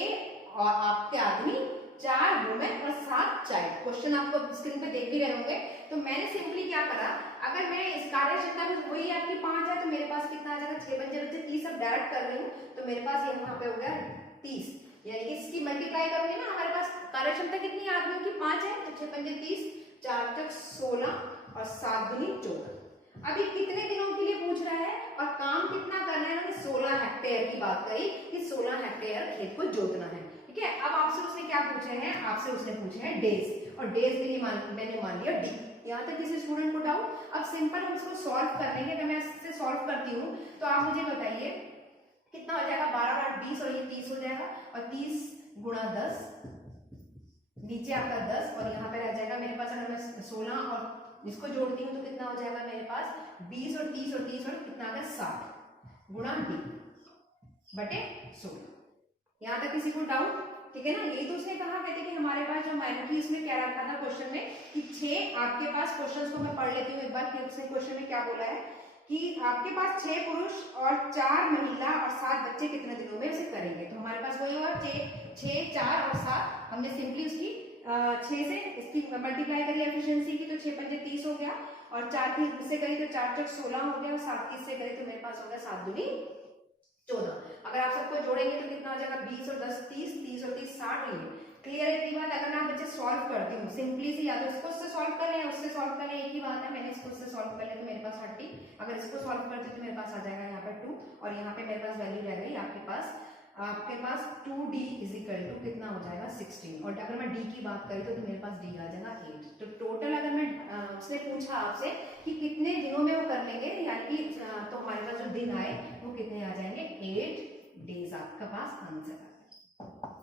और आपके आदमी 4 वुमेन और 7 चाइल्ड। क्वेश्चन आपको स्क्रीन पे देख भी रहे होंगे। तो मैंने सिंपली क्या करा, अगर मैं इस कार्य क्षमता में वही आपकी 5 है तो मेरे पास कितना आ जाएगा, 6 पंजे 30, अब डायरेक्ट कर रही हूँ तो मेरे पास यहाँ पे हो गया 30, यानी कि इसकी मल्टीप्लाई करूंगी ना, हमारे पास कार्य क्षमता कितनी आदमियों की 5 है तो 6 पंजे 30, 4 तक 16 और 7 दूनी 14। अभी कितने दिनों के लिए पूछ रहा है और काम कितना करना है, उन्होंने 16 हेक्टेयर की बात करी कि 16 हेक्टेयर खेत को जोतना है। ठीक है, अब आपसे उसने क्या पूछे हैं, आपसे उसने पूछे हैं डेज, और डेज के लिए मैंने मान लिया डी। यहाँ तक किसी स्टूडेंट को डाउट? अब सिंपल हम इसको सॉल्व कर लेंगे। अगर मैं इससे सॉल्व करती हूँ तो आप मुझे बताइए कितना हो जाएगा, 12 और 8 20 और ये 30 हो जाएगा, और 30 गुणा 10, नीचे आपका 10 और यहाँ पे रह जाएगा मेरे पास, अगर मैं 16 और इसको जोड़ती हूँ तो कितना हो जाएगा मेरे पास 20 और 30 और 30 और कितना आ गया 60 गुणा डी बटे 16। यहाँ तक किसी को डाउट? ठीक है ना, यही तो उसने कहा कहते कि हमारे पास जो माइनॉरिटी इसमें कह रखा था क्वेश्चन में कि 6 आपके पास, क्वेश्चन को मैं पढ़ लेती हूँ एक बार कि उसने क्वेश्चन में क्या बोला है कि आपके पास 6 पुरुष और 4 महिला और 7 बच्चे कितने दिनों में इसे करेंगे। तो हमारे पास वही होगा 6 4 और 7, हमने सिंपली उसकी 6 से इसकी मल्टीप्लाई करी एफिशिएंसी की तो 6 पंजे 30 हो गया, और 4 की इससे करी तो 4 चौक 16 हो गया, और 7 की इससे करी तो मेरे पास हो गया 7 दूनी 14। अगर आप सबको जोड़ेंगे तो कितना हो जाएगा 20 और 10 30, 30 और 30 60। क्लियर है इतनी बात? अगर मैं बच्चे सॉल्व करती हूँ सिंपली से, या तो इसको उससे सॉल्व कर लें उससे सॉल्व कर लें, एक ही बात है। मैंने इसको उससे सॉल्व कर लिया तो मेरे पास 30, अगर इसको सॉल्व करती हूँ तो मेरे पास आ जाएगा यहाँ पे 2, और यहाँ पे मेरे पास वैल्यू रह गई आपके पास 2d इज इक्वल टू कितना हो जाएगा 16, और अगर मैं d की बात करी तो मेरे पास d आ जाएगा 8। तो टोटल अगर मैं उसने पूछा आपसे कि कितने दिनों में वो कर लेंगे, यानी कि तो हमारे पास जो दिन आए वो कितने आ जाएंगे 8 डेज आपका पास आंसर आ।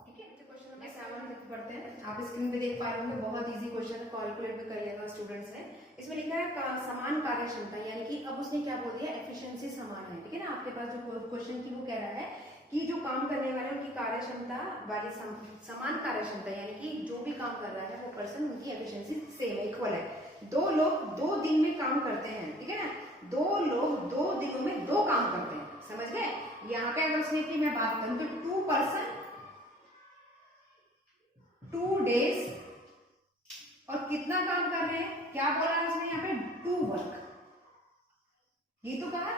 ठीक है, क्वेश्चन नंबर 7 पढ़ते हैं। आप स्क्रीन पे देख पा रहे होंगे, बहुत इजी क्वेश्चन है, कैलकुलेट भी करिएगा स्टूडेंट्स ने। इसमें लिखा है समान कार्य क्षमता, यानी कि अब उसने क्या बोल दिया, एफिशिएंसी समान है। ठीक है ना, आपके पास जो क्वेश्चन की वो कह रहा है कि जो काम करने वाले उनकी कार्य क्षमता वाली समान कार्य क्षमता, यानी कि जो भी काम कर रहा है वो पर्सन, उनकी एफिशिएंसी सेम इक्वल है। 2 लोग 2 दिन में काम करते हैं, ठीक है ना, 2 लोग 2 दिनों में 2 काम करते हैं, समझ गए? यहाँ पे अगर उसने की मैं बात करूं तो 2 पर्सन 2 डेज और कितना काम कर रहे हैं, क्या बोला है उसने यहाँ पे 2 वर्क, ये तो कहा।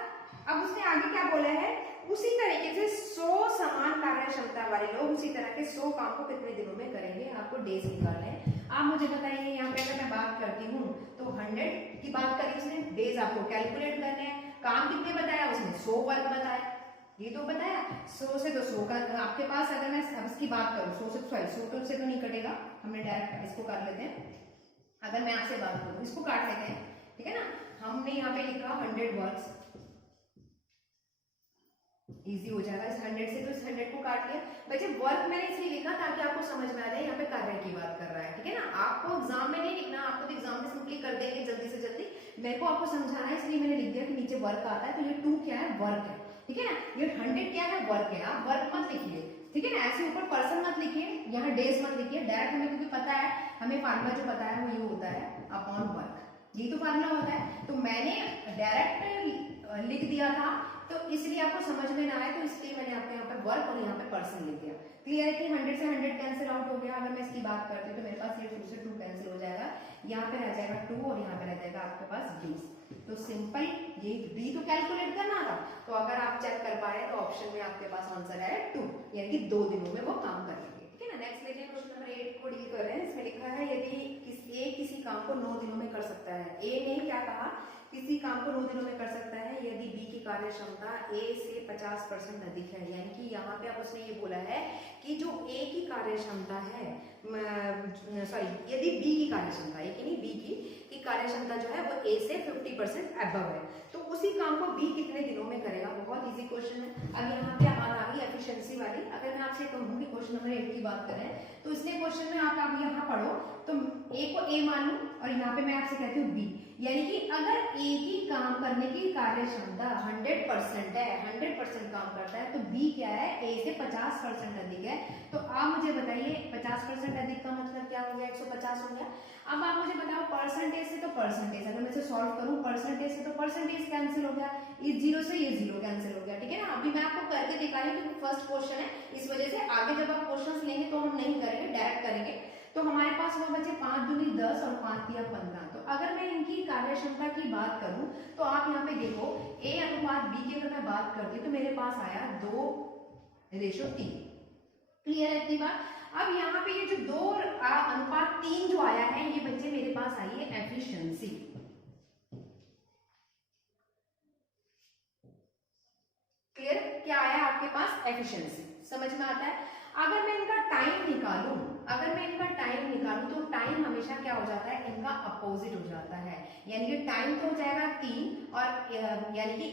अब उसने आगे क्या बोला है, उसी तरीके से 100 समान कार्य क्षमता वाले लोग उसी तरह के 100 काम को कितने दिनों में करेंगे, आपको डेज निकालने हैं। आप मुझे बताइए यहाँ पे अगर मैं बात करती हूँ तो 100 की बात करी उसने, डेज आपको कैलकुलेट करने हैं। काम कितने बताया उसने, 100 वर्क बताया, ये तो बताया। 100 से तो 100 का आपके पास, अगर मैं अब इसकी बात करूँ 100 से तो नहीं कटेगा, हमने डायरेक्ट इसको काट लेते हैं। अगर मैं आपसे बात करूँ इसको काट लेते हैं, ठीक है ना। हमने यहाँ पे लिखा 100 वर्क्स, इजी हो जाएगा। इस 100 से तो इस 100 को काट लिया। बच्चे वर्क मैंने इसलिए लिखा ताकि आपको समझ में आ जाए यहाँ पे कार्य की बात कर रहा है, ठीक है ना। आपको एग्जाम में नहीं लिखना, आपको तो एग्जाम में सिंपली कर देंगे जल्दी से जल्दी, मेरे को आपको समझाना है इसलिए मैंने लिख दिया कि नीचे वर्क आता है। तो ये 2 क्या है, वर्क है, ठीक है ना। ये 100 क्या है, वर्क है। आप वर्क मत लिखिए, ठीक है ना, ऐसे ऊपर पर्सन मत लिखिए, यहाँ डेज मत लिखिए, डायरेक्ट हमें क्योंकि पता है, हमें फार्मूला जो पता है वो ये होता है अपॉन वर्क, ये तो फार्मूला होता है। तो मैंने डायरेक्ट लिख दिया था तो इसलिए आपको समझ में ना आए, तो इसलिए मैंने आपको यहाँ पर वर्क और यहाँ पे पर्सन लिख दिया। क्लियर है कि 100 से 100 कैंसिल आउट हो गया। अगर मैं इसकी बात करती हूँ तो मेरे पास ये 2 से 2 कैंसिल हो जाएगा, यहाँ पे रह जाएगा 2 और यहाँ पे रह जाएगा आपके पास 20। तो सिंपल ये डी तो कैलकुलेट करना था, तो अगर आप चेक कर पाए तो ऑप्शन में आपके पास आंसर है 2, यानी कि 2 दिनों में वो काम करेंगे, ठीक है ना। नेक्स्ट देखिए क्वेश्चन नंबर 8 को डील कर रहे हैं। इसमें लिखा है यदि ए किसी काम को 9 दिनों में कर सकता है, ए ने क्या कहा, किसी काम को 9 दिनों में कर सकता है यदि बी की कार्य क्षमता ए से 50% अधिक है। यानी कि यहाँ पे अब उसने ये बोला है कि जो ए की कार्य क्षमता है, सॉरी यदि बी की कार्य क्षमता, ए की नहीं बी की कार्य क्षमता जो है वो ए से 50% अबव है, तो उसी काम को बी कितने दिनों में करेगा। बहुत इजी क्वेश्चन है। अब यहाँ पे बात आ गई एफिशिएंसी वाली। अगर मैं आपसे कहूँ कि क्वेश्चन नंबर 8 की बात करें तो इसने क्वेश्चन में आप यहाँ पढ़ो तो ए को ए मान लूं और यहाँ पे मैं आपसे कहती हूँ बी, यानी कि अगर ए की काम करने की कार्य क्षमता 100% है, 100% काम करता है, तो बी क्या है, ए से 50% अधिक है। तो आप मुझे बताइए 50% अधिक का मतलब क्या हो गया, 150 हो गया। अब आप मुझे बताओ परसेंटेज से तो परसेंटेज, अगर मैं इसे सॉल्व करूं परसेंटेज से तो परसेंटेज कैंसिल हो गया, इस 0 से ये 0 कैंसिल हो गया, ठीक है ना। अभी मैं आपको करके दिखा रही हूँ क्योंकि फर्स्ट क्वेश्चन है, इस वजह से आगे जब आप क्वेश्चंस लेंगे तो हम नहीं करेंगे, डायरेक्ट करेंगे। तो हमारे पास वो बचे 5 दूनी 10 और 5 तिया 15। तो अगर मैं इनकी कार्य क्षमता की बात करूं तो आप यहाँ पे देखो A अनुपात B की अगर मैं बात करती हूँ तो मेरे पास आया 2:3। क्लियर है इतनी बात। अब यहाँ पे ये जो 2:3 जो आया है ये बच्चे मेरे पास आई है एफिशिएंसी। क्लियर, क्या आया आपके पास? एफिशिएंसी। समझ में आता है। अगर मैं इनका टाइम निकालूं, तो टाइम हमेशा क्या हो जाता है? इनका अपोजिट हो जाता है। यानी कि टाइम तो हो जाएगा 3 और यानी कि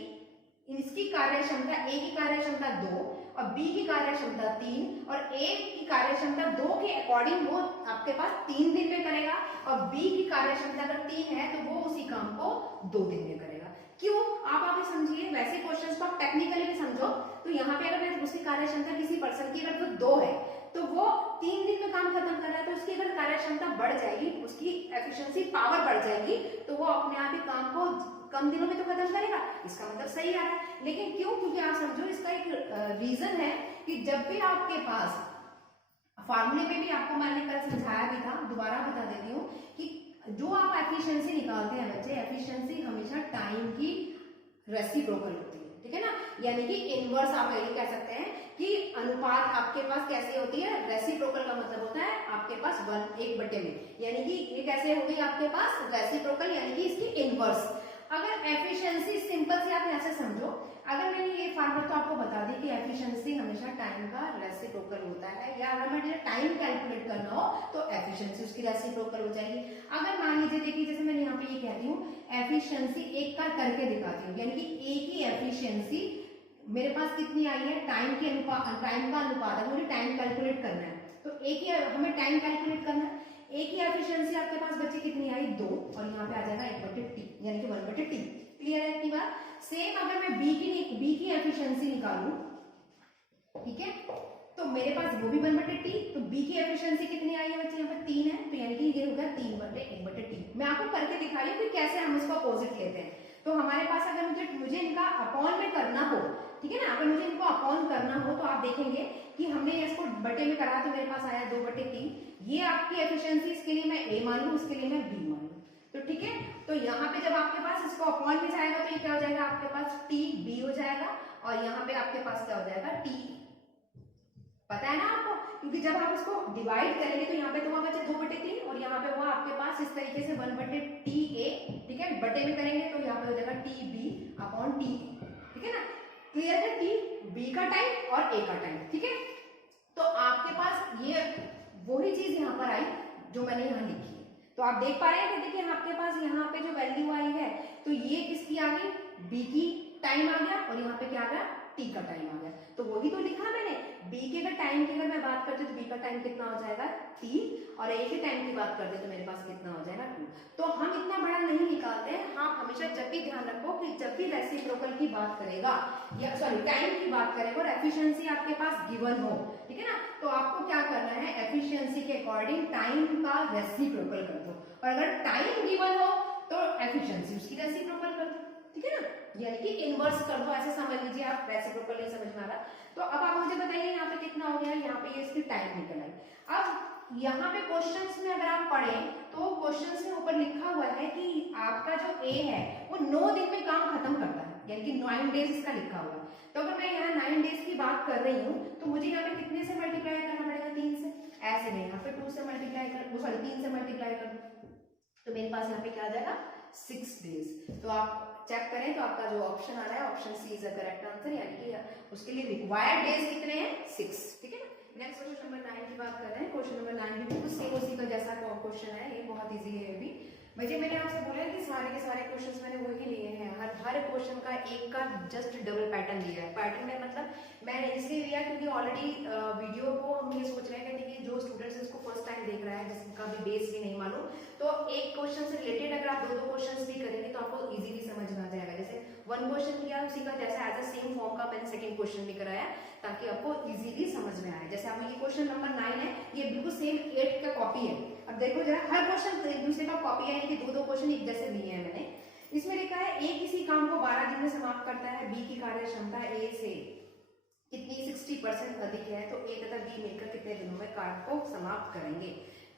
इसकी कार्य क्षमता, A की कार्य क्षमता 2 और B की कार्य क्षमता 3 और A की कार्य क्षमता 2 के अकॉर्डिंग वो आपके पास 3 दिन में करेगा और B की कार्य क्षमता अगर 3 है तो वो उसी काम को 2 दिन में करेगा। क्यों? आप आगे समझिए। वैसे क्वेश्चंस को आप टेक्निकली भी समझो तो यहाँ पे अगर उसकी कार्य क्षमता किसी पर्सन की अगर वो 2 है तो वो 3 दिन में काम खत्म कर रहा है, तो उसकी अगर कार्य क्षमता बढ़ जाएगी, उसकी एफिशिएंसी पावर बढ़ जाएगी, तो वो अपने आप ही काम को कम दिनों में तो खत्म करेगा। इसका मतलब सही आ रहा है। लेकिन क्यों? क्योंकि आप समझो इसका एक रीजन है कि जब भी आपके पास फार्मूले में भी आपको मैंने कल समझाया भी था, दोबारा बता देती हूँ कि जो आप एफिशिएंसी निकालते हैं बच्चे, एफिशिएंसी हमेशा टाइम की रेसिप्रोकल होती है, ठीक है ना। यानी कि इनवर्स आप ये कह सकते हैं कि अनुपात आपके पास कैसे होती है? रेसिप्रोकल का मतलब होता है आपके पास 1/1 में, यानी कि ये कैसे होगी आपके पास? रेसिप्रोकल, यानी कि इसकी इनवर्स। अगर एफिशिएंसी सिंपल से आप ऐसे समझो, अगर मैंने ये फार्मूला तो आपको बता दी कि एफिशिएंसी हमेशा टाइम का रेसिप्रोकल होता है, या अगर मुझे टाइम कैलकुलेट करना हो तो एफिशिएंसी उसकी रेसिप्रोकल हो जाएगी। अगर मान लीजिए, देखिए जैसे मैंने यहाँ पे ये कहती हूँ एफिशिएंसी एक का करके दिखाती हूँ, यानी कि ए की एफिशिएंसी मेरे पास कितनी आई है? टाइम का अनुपात है, मुझे टाइम कैलकुलेट करना है तो ए की हमें टाइम कैलकुलेट करना है। ए की एफिशिएंसी आपके पास बच्चे कितनी आई? 2 और यहाँ पे आ जाएगा 1/t, यानी कि 1/t। क्लियर है इतनी बात। सेम अगर मैं बी की एफिशिएंसी निकालूं, ठीक है, तो मेरे पास वो भी 1/t, तो बी की एफिशिएंसी कितनी आई है बच्चे? यहाँ पे 3 है, तो यानी कि ये हो गया 3/1/t। मैं आपको करके दिखा रही हूँ कि कैसे हम इसको अपोजिट लेते हैं। तो हमारे पास अगर मुझे इनका अपॉन में करना हो, ठीक है ना, अगर मुझे इनको अपॉन करना हो तो आप देखेंगे कि हमने इसको बटे में करा तो मेरे पास आया 2/3। ये आपकी एफिशिएंसी, इसके लिए मैं ए मान लूं, इसके लिए मैं बी मान लूं, तो ठीक है। तो यहाँ पे जब आपके पास इसको अपॉन में जाएगा तो ये क्या हो जाएगा? आपके पास टी बी हो जाएगा और यहाँ पे आपके पास क्या हो जाएगा? टी। पता है ना आपको, क्योंकि जब आप इसको डिवाइड करेंगे तो यहाँ पे तो वहां बचे 2/3 और यहाँ पे हुआ आपके पास इस तरीके से 1/ta, ठीक है। बटे में करेंगे तो यहाँ पे हो जाएगा टी बी अपॉन टी, ठीक है ना। क्लियर है? टी बी का टाइम और ए का टाइम, ठीक है। तो आपके पास ये वही चीज यहाँ पर आई जो मैंने यहाँ लिखी है। तो आप देख पा रहे हैं कि देखिए आपके पास यहाँ पे जो वैल्यू आई है तो ये किसकी आ गई? बी की टाइम आ गया और यहाँ पे क्या आ गया? टी का टाइम आ गया। तो वही तो लिखा मैंने, बी के अगर टाइम की अगर मैं बात करती हूँ तो बी का टाइम कितना हो जाएगा? 3 और ए के टाइम की बात करते तो मेरे पास कितना हो जाएगा? 2। तो हम इतना बड़ा नहीं निकालते हैं। हाँ, हमेशा जब भी ध्यान रखो कि जब भी रेसिप्रोकल की बात करेगा या सॉरी टाइम की बात करेगा और एफिशिएंसी आपके पास गिवन हो, ठीक है ना, तो आपको क्या करना है? एफिशिएंसी के अकॉर्डिंग टाइम का रेसिप्रोकल कर दो, और अगर टाइम गिवन हो तो एफिशिएंसी उसकी रेसिप्रोकल कर दो, ठीक है ना, यानी कि इनवर्स कर दो, ऐसे समझ लीजिए आप। रेसिप्रोकल नहीं समझ में आ रहा तो अब आप मुझे बताइए यहाँ पे कितना हो गया? यहाँ पे ये इसकी टाइम निकल आई। अब यहाँ पे क्वेश्चंस में अगर आप पढ़ें तो क्वेश्चंस में ऊपर लिखा हुआ है कि आपका जो ए है वो 9 दिन में काम खत्म करता है, यानी कि 9 डेज इसका लिखा हुआ है। तो अगर मैं यहाँ 9 डेज की बात कर रही हूँ तो मुझे यहाँ पे कितने से मल्टीप्लाई करना पड़ेगा? 3 से। ऐसे नहीं, यहाँ पे 2 से मल्टीप्लाई कर, सॉरी 3 से मल्टीप्लाई कर तो मेरे पास यहाँ पे क्या आ जाएगा? 6 डेज। तो आप चेक करें तो आपका जो ऑप्शन आ रहा है option C is the correct answer, यानी कि उसके लिए रिक्वायर्ड डेज कितने हैं? 6, ठीक है ना। नेक्स्ट क्वेश्चन नंबर 9 की बात कर रहे हैं। क्वेश्चन नंबर 9 भी बिल्कुल सेम उसी का जैसा क्वेश्चन है, ये बहुत इजी है। ये भी मुझे मैंने आपसे बोला कि सारे के सारे क्वेश्चंस मैंने वही लिए हैं, हर क्वेश्चन का एक का जस्ट डबल पैटर्न दिया है। पैटर्न में मतलब मैंने इसलिए लिया क्योंकि ऑलरेडी वीडियो को हम ये सोच रहे हैं कि जो स्टूडेंट्स इसको फर्स्ट टाइम देख रहा है जिसका भी बेस भी नहीं मालूम, तो एक क्वेश्चन से रिलेटेड अगर आप 2 क्वेश्चंस भी करेंगे तो आपको इजीली समझ में आ जाएगा। जैसे 1 क्वेश्चन किया उसी का जैसा एज अ सेम फॉर्म का मैंने सेकंड क्वेश्चन भी कराया ताकि आपको इजीली समझ में आए। जैसे आपको ये क्वेश्चन नंबर 9 है, ये बिल्कुल सेम 8 का कॉपी है। अब देखो जरा, हर क्वेश्चन एक दूसरे का कॉपी है, यानी कि 2 क्वेश्चन एक जैसे लिए हैं मैंने। इसमें लिखा है ए किसी काम को 12 दिन में समाप्त करता है, बी की कार्य क्षमता ए से कितनी 60% अधिक है, तो ए तथा बी बी मिलकर कितने दिनों में कार्य को समाप्त करेंगे।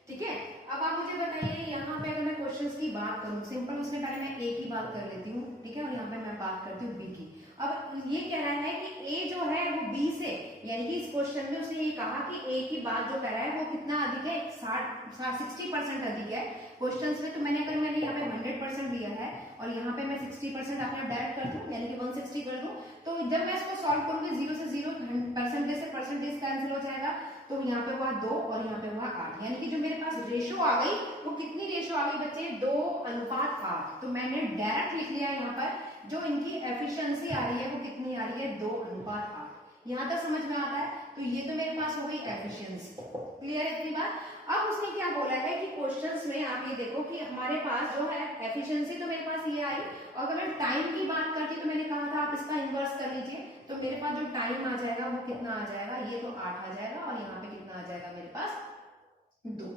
ठीक है, अब आप मुझे बताइए यहाँ पे अगर मैं क्वेश्चंस की बात करूँ, सिंपल उसके बारे में ए की बात कर लेती हूँ। ठीक है, और यहाँ पे मैं बात करती हूँ बी की। अब ये कह रहा है कि ए जो है वो बी से, यानी कि इस क्वेश्चन में उसने ये कहा कि ए की बात जो कर रहा है वो कितना अधिक है, 60% अधिक है क्वेश्चंस में। तो मैंने यहाँ पे 100% दिया है और यहाँ पे मैं 60% अपना डायरेक्ट कर दूं, यानी कि 160 कर दूं। तो जब मैं इसको सॉल्व करूंगी 0 से 0 परसेंटेज से परसेंटेज कैंसिल हो जाएगा, तो यहाँ पे हुआ 2 और यहाँ पे हुआ 8, यानी कि जो मेरे पास रेशो आ गई वो कितनी रेशो आ गई बच्चे, 2:8। तो मैंने डायरेक्ट लिख लिया यहाँ पर जो इनकी एफिशिएंसी आ रही है वो कितनी आ रही है, 2:8। यहाँ तक समझ में आता है। तो ये तो मेरे पास हो गई एफिशिएंसी। क्लियर है इतनी बात। अब उसने क्या बोला है कि क्वेश्चंस में आप ये देखो कि हमारे पास जो है एफिशिएंसी तो मेरे पास ये आई, और अगर मैं टाइम की बात करती तो मैंने कहा था आप इसका इन्वर्स कर लीजिए। तो मेरे पास जो टाइम आ जाएगा वो कितना आ जाएगा, ये तो 8 आ जाएगा और यहाँ पे कितना आ जाएगा मेरे पास 2।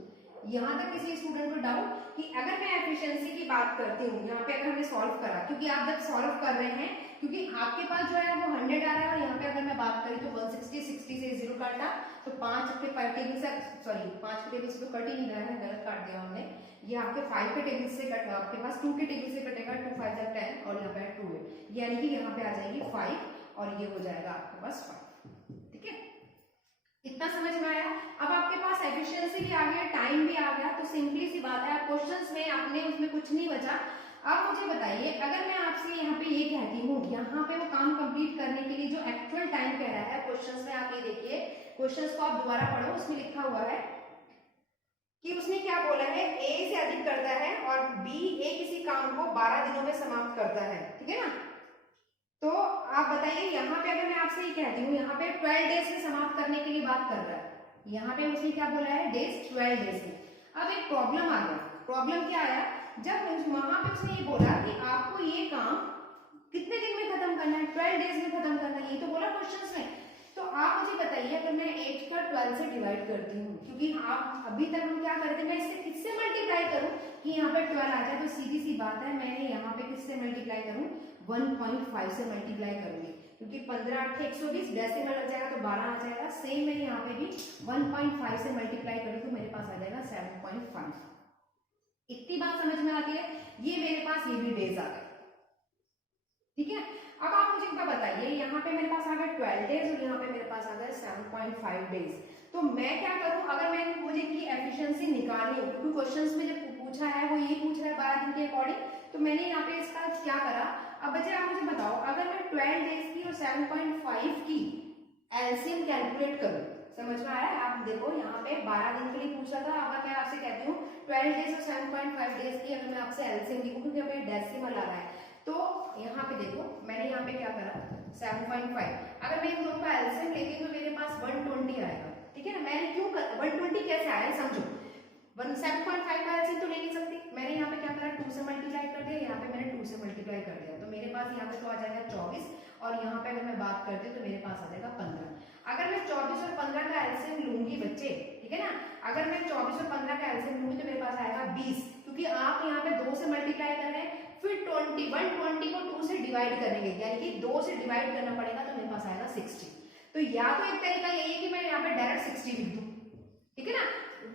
यहाँ तक किसी स्टूडेंट को डाउट कि अगर मैं एफिशिएंसी की बात करती हूँ, यहाँ पे अगर हमने सॉल्व करा, क्योंकि आप जब सॉल्व कर रहे हैं, क्योंकि आपके पास जो है वो 100 आ रहा है और यहाँ पे अगर मैं बात करी तो 160, 60 से 0 काटा तो 5 के टेबल से, सॉरी 5 के टेबल से तो कट ही नहीं रहा है, गलत काट दिया हमने। ये आपके 5 के टेबल से कट, आपके पास 2 के टेबल से कटेगा, 2 5 जा 10 और यहाँ पे 2 है, यानी कि यहाँ पे आ जाएगी 5 और ये हो जाएगा आपके पास 5। ठीक है, इतना समझ में आया। अब आपके पास एफिशिएंसी भी आ गया, टाइम भी आ गया, तो सिंपली सी बात है क्वेश्चंस में आपने उसमें कुछ नहीं बचा। अब मुझे बताइए अगर मैं आपसे यहाँ पे ये कहती हूँ, यहाँ पे वो काम कंप्लीट करने के लिए जो एक्चुअल टाइम कह रहा है क्वेश्चंस में, आप ये देखिए क्वेश्चंस को आप दोबारा पढ़ो, उसमें लिखा हुआ है कि उसने क्या बोला है, ए से अधिक करता है और बी ए किसी काम को 12 दिनों में समाप्त करता है। ठीक है ना, तो आप बताइए यहाँ पे अगर मैं आपसे ये कहती हूँ, यहाँ पे 12 डेज में समाप्त करने के लिए बात कर रहा है, यहाँ पे उसने क्या बोला है, डेज 12 डेज में। अब एक प्रॉब्लम आ गया। प्रॉब्लम क्या आया, जब वहां पे उसने ये बोला कि आपको ये काम कितने दिन में खत्म करना है, 12 डेज में खत्म करना है, ये तो बोला क्वेश्चंस में। तो आप मुझे बताइए अगर मैं 8 का 12 से डिवाइड करती हूँ, क्योंकि आप अभी तक हम क्या करते हैं, मैं इससे किससे मल्टीप्लाई करूँ कि यहाँ पे 12 आ जाए, तो सीधी सी बात है मैंने यहाँ पे किससे मल्टीप्लाई करूँ, 1.5 से मल्टीप्लाई करूंगी, क्योंकि 15 8 120 डेसिमल आ जाएगा तो 12 आ जाएगा। सेम मैंने यहाँ पे भी 1.5 से मल्टीप्लाई करूँ तो मेरे पास आ जाएगा 7.5। इतनी बात समझ में आती है। ये मेरे पास ये भी डेज आ गए। ठीक है, अब आप मुझे क्या बताइए, यहाँ पे मेरे पास आ गए 12 डेज और यहाँ पे मेरे पास आ गए 7.5 डेज। तो मैं क्या करूँ, अगर मैं मुझे इनकी एफिशिएंसी निकालनी हो, क्योंकि क्वेश्चंस में जब पूछा है वो ये पूछ रहा है 12 दिन के अकॉर्डिंग, तो मैंने यहाँ पे इसका क्या करा। अब बच्चे आप मुझे बताओ अगर मैं 12 डेज की और 7.5 की एलसीएम कैलकुलेट करूँ, समझ में आया। आप देखो यहाँ पे 12 दिन के लिए पूछा था, अगर मैं आपसे कहती हूँ 12 डेज और 7.5 डेज की अगर मैं आपसे एलसीएम लिखूं, क्योंकि हमें डेसिमल आ रहा है, तो यहाँ पे देखो मैंने यहाँ पे क्या करा 7.5, अगर मैं इन दोनों का एलसीएम लेती हूँ तो मेरे पास 120 आएगा। ठीक है ना, मैंने क्यों 120 कैसे आया समझो, 7.5 का एलसीएम तो ले नहीं सकती, मैंने यहाँ पे क्या करा 2 से मल्टीप्लाई कर दिया, यहाँ पे मैंने 2 से मल्टीप्लाई कर दिया, तो मेरे पास यहाँ पे तो आ जाएगा 24 और यहाँ पे अगर मैं बात करती हूँ तो मेरे पास आ जाएगा 15। अगर मैं 24 और 15 का एलसीएम लूंगी बच्चे, ठीक है ना, अगर मैं 24 और 15 का एलसीएम लूंगी तो मेरे पास आएगा 20, क्योंकि आप यहाँ पे 2 से मल्टीप्लाई कर रहे हैं, फिर 120 को 2 से डिवाइड करेंगे, यानी कि 2 से डिवाइड करना पड़ेगा, तो मेरे पास आएगा 60। तो या तो एक तरीका यही है कि मैं यहाँ पे डायरेक्ट 60 लिख दूं, ठीक है ना,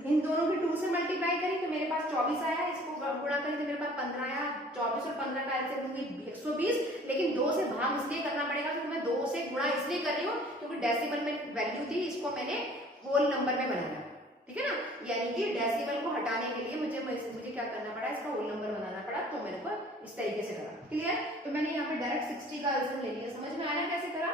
इन दोनों की 2 से मल्टीप्लाई करी तो मेरे पास 24 आया, इसको गुणा करी तो मेरे पास 15 आया। 24 और 15 का एलसीएम लूंगी 120, लेकिन 2 से भाग इसलिए करना पड़ेगा क्योंकि मैं 2 से गुणा इसलिए कर रही हूँ क्योंकि डेसिमल में वैल्यू थी, इसको मैंने होल नंबर में बनाया। ठीक है ना, यानी कि डेसिमल को हटाने के लिए मुझे क्या करना पड़ा, इसका होल नंबर बनाना पड़ा, तो मेरे को इस तरीके से करा। क्लियर, तो मैंने यहाँ पे डायरेक्ट 60 का एलसीएम ले लिया। समझ में आया कैसे करा।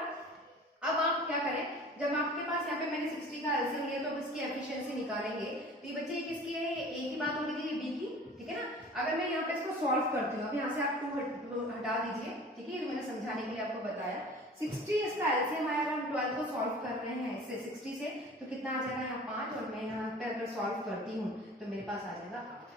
अब आप क्या करें, जब आपके पास यहाँ पे मैंने 60 का एलसीएम लिया तो अब इसकी एफिशिएंसी निकालेंगे, तो ये बच्चे किसकी है, ए की बात हो रही थी, बी की। ठीक है ना, अगर मैं यहाँ पे इसको सॉल्व करती हूँ, अब यहाँ से आप 2 हटा दीजिए, ठीक है, मैंने समझाने के लिए आपको बताया। 60 इसका एलसीएम आया, अगर हम 12 को सॉल्व कर रहे हैं इससे 60 से, तो कितना आ जाएगा यहाँ 5, और मैं यहाँ पे अगर सॉल्व करती हूँ तो मेरे पास आ जाएगा 8।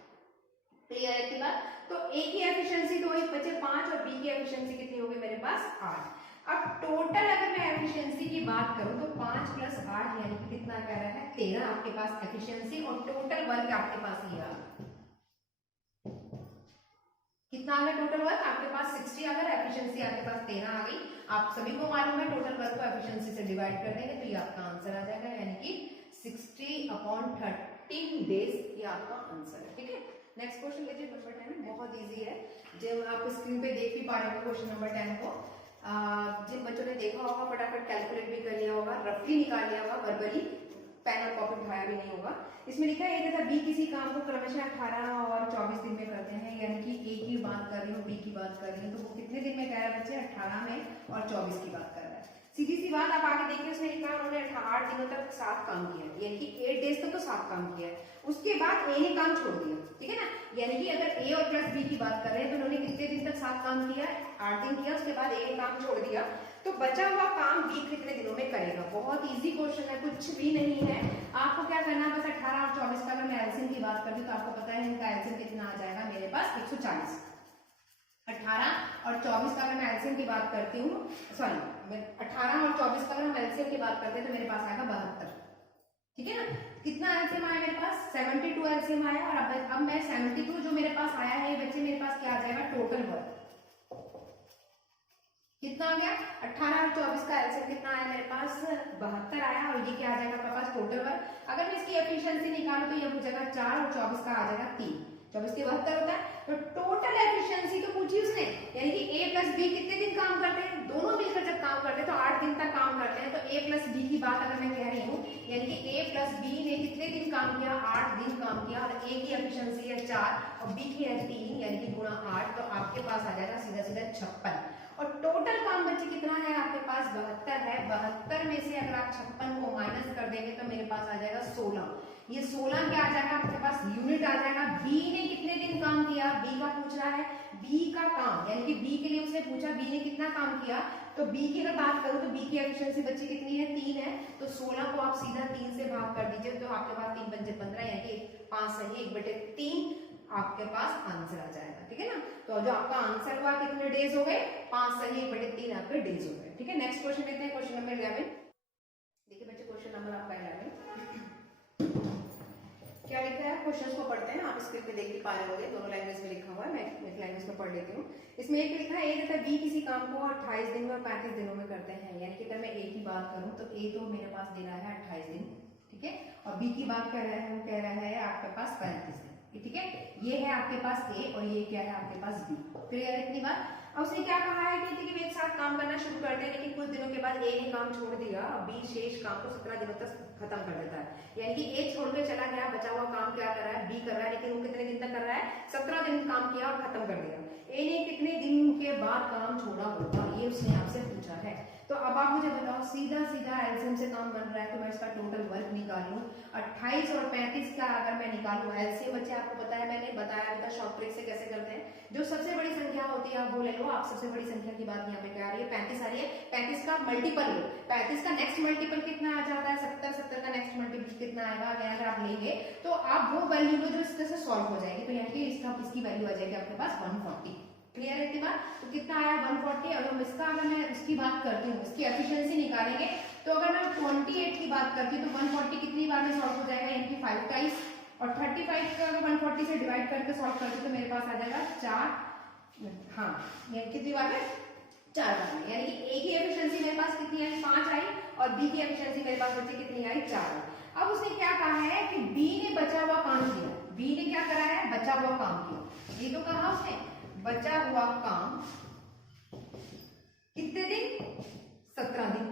क्लियर है की बात। तो ए की एफिशिएंसी तो एक बचे 5 और बी की एफिशिएंसी कितनी होगी मेरे पास 8। अब टोटल अगर मैं एफिशिएंसी की बात करूं तो 5 + 8 यानी कि कितना कह रहा है 13 आपके पास एफिशिएंसी, और टोटल वर्क आपके पास ये आ कितना आ गया, टोटल वर्क आपके पास 60 अगर एफिशिएंसी आपके पास 13 आ गई। आप सभी को मालूम है टोटल वर्क को एफिशिएंसी से डिवाइड कर देंगे तो ये आपका आंसर आ जाएगा, यानी कि अपॉन 13 डेज, ये आपका आंसर है। ठीक है, नेक्स्ट क्वेश्चन लीजिए नंबर 10, बहुत इजी है। जब आप स्क्रीन पे देख भी पा रहे हो क्वेश्चन नंबर 10 को, जिन बच्चों ने देखा होगा फटाफट कैलकुलेट भी कर लिया होगा, रफली निकाल लिया होगा, वर्बली पेन और कॉपी उठाया भी नहीं होगा। इसमें लिखा है तथा बी किसी काम को क्रमशः 18 और 24 दिन में करते हैं, यानी कि ए की बात कर रही हूँ, बी की बात कर रही हूँ, तो वो कितने दिन में कह रहा है बच्चे? 18 में और 24 की बात कर रहा है। सीधी सी बात, आप आगे देखिए उसमें लिखा है उन्होंने 8 दिनों तक 7 काम किया, यानी कि 8 डेज तक तो 7 काम किया है, उसके बाद ए ने काम छोड़ दिया। ठीक है ना, यानी कि अगर ए और प्लस बी की बात कर रहे हैं तो उन्होंने कितने दिन तक 7 काम किया? 8 दिन किया, उसके बाद ए ने काम छोड़ दिया, तो बचा हुआ काम बी कितने दिनों में करेगा? बहुत इजी क्वेश्चन है, कुछ भी नहीं है। आपको क्या करना है, बस 18 और 24 का अगर मैं एलसीएम की बात करती हूँ तो आपको पता है इनका एलसीएम कितना आ जाएगा मेरे पास? 140। 18 और 24 का अगर मैं एलसीएम की बात करती हूँ, सॉरी 18 और 24 का अगर हम एलसीएम की बात करते हैं तो मेरे पास आएगा 72। ठीक है ना, कितना एलसीएम आया मेरे पास? 72 एलसीएम आया। और अब मैं 72 जो मेरे पास आया है बच्चे, मेरे पास क्या आ जाएगा? टोटल वर्क कितना आ गया? 18 और 24 का एलसीएम कितना आया मेरे पास? 72 आया। और ये क्या आ जाएगा आपके पास? Total work. अगर मैं इसकी एफिशिएंसी निकालूं तो ये हो जाएगा 4 और 24 का आ जाएगा 3, 24 के 72 होता है। तो टोटल एफिशिएंसी तो पूछी उसने, यानी कि ए प्लस बी कितने दिन काम करते हैं? दोनों मिलकर जब काम करते हैं तो 8 दिन तक काम करते हैं। तो ए प्लस बी की बात अगर मैं कह रही हूँ, यानी कि ए प्लस बी ने कितने दिन काम किया? 8 दिन काम किया। और ए की एफिशिएंसी है 4 और बी की है 3, यानी कि गुणा 8, तो आपके पास आ जाएगा सीधा सीधा 56। और टोटल काम बच्चे कितना है आपके पास? 72 है। 72 में से अगर आप 56 को माइनस कर देंगे तो मेरे पास आ जाएगा 16। ये 16 क्या आ जाएगा आपके पास? यूनिट आ जाएगा। बी ने कितने दिन काम किया? बी का पूछ रहा है, बी का काम, यानी कि बी के लिए उसने पूछा बी ने कितना काम किया। तो बी की अगर बात करूं तो बी की एफिशिएंसी बच्ची कितनी है? 3 है। तो 16 को आप सीधा 3 से भाग कर दीजिए तो आपके पास 3 पंजे 15, यानी कि 5 सही 1/3 आपके पास आंसर आ जाएगा। ठीक है ना, तो जो आपका आंसर हुआ कितने डेज हो गए? 5 सही 1/3 आपके डेज हो गए। ठीक है, नेक्स्ट क्वेश्चन लेते हैं, क्वेश्चन नंबर 11। देखिए बच्चे क्वेश्चन नंबर आपका 11 क्या लिखा है? क्वेश्चंस को पढ़ते हैं, आप स्क्रीन पे देख भी पा रहे होंगे, दोनों लैंग्वेज में लिखा हुआ है, मैं एक लैंग्वेज में पढ़ लेती हूँ। इसमें एक लिखा है ए तथा बी किसी काम को 28 दिन में और 35 दिनों में करते हैं, यानी कि अगर मैं ए की बात करूँ तो ए तो मेरे पास दे रहा है 28 दिन, ठीक है, और बी की बात कर रहा है, वो कह रहा है आपके पास 35 दिन। ठीक है, ये है आपके पास ए और ये क्या है आपके पास बी। क्लियर है इतनी बात? अब उसने क्या कहा है कि देखिए एक साथ काम करना शुरू करते हैं, लेकिन कुछ दिनों के बाद ए ने काम छोड़ दिया, बी शेष काम को 17 दिनों तक खत्म कर देता है, यानी कि ए छोड़ के चला गया, बचा हुआ काम क्या कर रहा है? बी कर रहा है, लेकिन वो कितने दिन तक कर रहा है? 17 दिन काम किया और खत्म कर दिया। ए ने कितने दिन के बाद काम छोड़ा होगा, ये उसने आपसे पूछा है। तो अब आप मुझे बताओ, सीधा सीधा एलसीएम से काम बन रहा है तो मैं इसका टोटल वर्क निकालूं। 28 और 35 का अगर मैं निकालूं एलसीएम, बच्चे आपको पता है, मैंने बताया था शॉर्ट ट्रिक से कैसे करते हैं। जो सबसे बड़ी संख्या होती है आप वो ले लो, आप सबसे बड़ी संख्या की बात यहाँ पे क्या आ रही है? 35 आ रही है। 35 का मल्टीपल लो, 35 का नेक्स्ट मल्टीपल कितना आ जाता है? 70। 70 का नेक्स्ट मल्टीपल कितना आएगा? अगर आप लेंगे तो आप वो वैल्यू लो जो इस तरह से सॉल्व हो जाएगी, तो यहाँ की इसकी वैल्यू आ जाएगी आपके पास 140। क्लियर है इतनी बात? तो कितना आया? 140। और हम इसका अगर मैं उसकी बात करती हूँ, इसकी एफिशिएंसी निकालेंगे, तो अगर मैं 28 की बात करती हूँ तो 140 कितनी बार में सॉल्व हो जाएगा? यानी कि 5 टाइम्स। और 35 का अगर 140 से डिवाइड करके सॉल्व करती हूँ तो मेरे पास आ जाएगा 4, हाँ ये कितनी बार में? 4 बार में। यानी कि ए की एफिशिएंसी मेरे पास कितनी आई? 5 आई, और बी की एफिशिएंसी मेरे पास बच्चे कितनी आई? 4। अब उसने क्या कहा है कि बी ने बचा हुआ काम किया, बी ने क्या करा है? बचा हुआ काम किया। ये तो कहा उसने बचा हुआ काम कितने दिन? 17 दिन।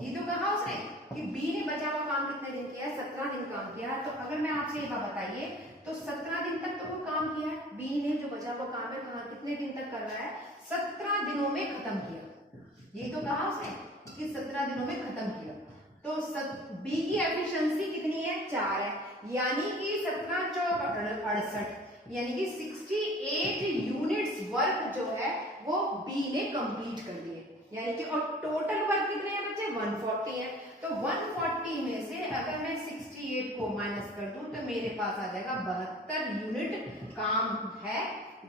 ये तो कहा उसने कि बी ने बचा हुआ काम कितने दिन किया? 17 दिन काम किया। तो अगर मैं आपसे एक बात बताइए, तो 17 दिन तक तो वो काम किया है, बी ने जो बचा हुआ काम है कहा कितने दिन तक कर रहा है? 17 दिनों में खत्म किया। ये तो कहा उसने कि 17 दिनों में खत्म किया। तो बी की एफिशिएंसी कितनी है? 4 है, यानी कि 17 चौक 68, यानी कि 68 यूनिट्स वर्क जो है वो बी ने कंप्लीट कर दिए, यानी कि और टोटल वर्क कितने हैं बच्चे? 140 है। तो 140 में से अगर मैं 68 को माइनस कर दूं तो मेरे पास आ जाएगा 72 यूनिट काम है,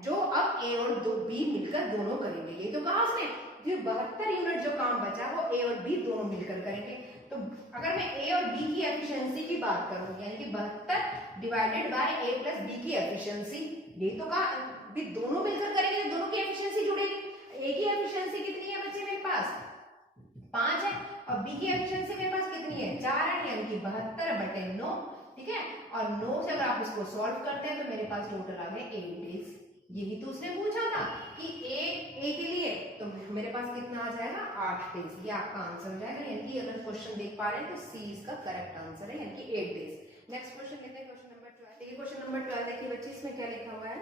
जो अब ए और बी मिलकर दोनों करेंगे। ये तो कहा उसने कि 72 यूनिट जो काम बचा वो ए और बी दोनों मिलकर करेंगे। तो अगर मैं ए और बी की एफिशिएंसी की बात करूं, यानी कि 72 divided by A plus B की एफिशिएंसी, ये तो कहा भी दोनों मिलकर करेंगे, दोनों की एफिशिएंसी जुड़ेगी। ए की एफिशिएंसी कितनी है बच्चे? मेरे पास 5 है, और बी की एफिशिएंसी मेरे पास कितनी है? 4 है, यानी कि 72/9। ठीक है। और 9 से अगर आप इसको सॉल्व करते हैं तो मेरे पास टोटल आ गए 8 डेज। यही तो उसने पूछा था कि ए के लिए, तो मेरे पास कितना आ जाएगा 8 डेज। ये आपका आंसर हो जाएगा, यानी कि अगर क्वेश्चन देख पा रहे हैं तो सी इसका करेक्ट आंसर है, यानी कि 8 डेज। नेक्स्ट क्वेश्चन लेते हैं, क्वेश्चन नंबर 12। देखिए क्वेश्चन नंबर 12 देखिए बच्चे, इसमें क्या लिखा हुआ है,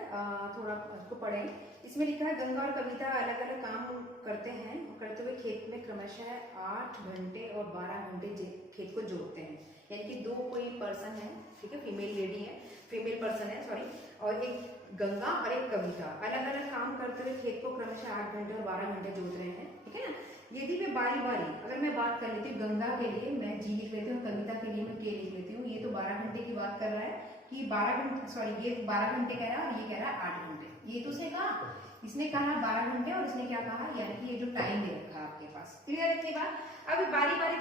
थोड़ा इसको पढ़ें। इसमें लिखा है गंगा और कविता अलग अलग काम करते हैं, करते हुए खेत में क्रमशः 8 घंटे और 12 घंटे खेत को जोतते हैं। यानी कि दो कोई पर्सन है, ठीक है, फीमेल लेडी है, फीमेल पर्सन है सॉरी, और एक गंगा और एक कविता अलग अलग काम करते हुए खेत को क्रमशः 8 घंटे और 12 घंटे जोत रहे हैं, ठीक है ना। यदि वे बारी बारी, अगर मैं बात कर लेती हूँ गंगा के लिए मैं जी लिख लेती हूँ, कविता के लिए मैं के लिख लेती हूँ। ये तो 12 घंटे की बात कर रहा है कि 12 घंटे, सॉरी ये 12 घंटे कह रहा है और ये कह रहा है 8 घंटे। ये तो उसने कहा, इसने कहा 12 घंटे और इसने क्या कहा, यानी कि ये जो टाइम दे रखा है आपके पास, क्लियर है इतनी बात। अब बारी बारी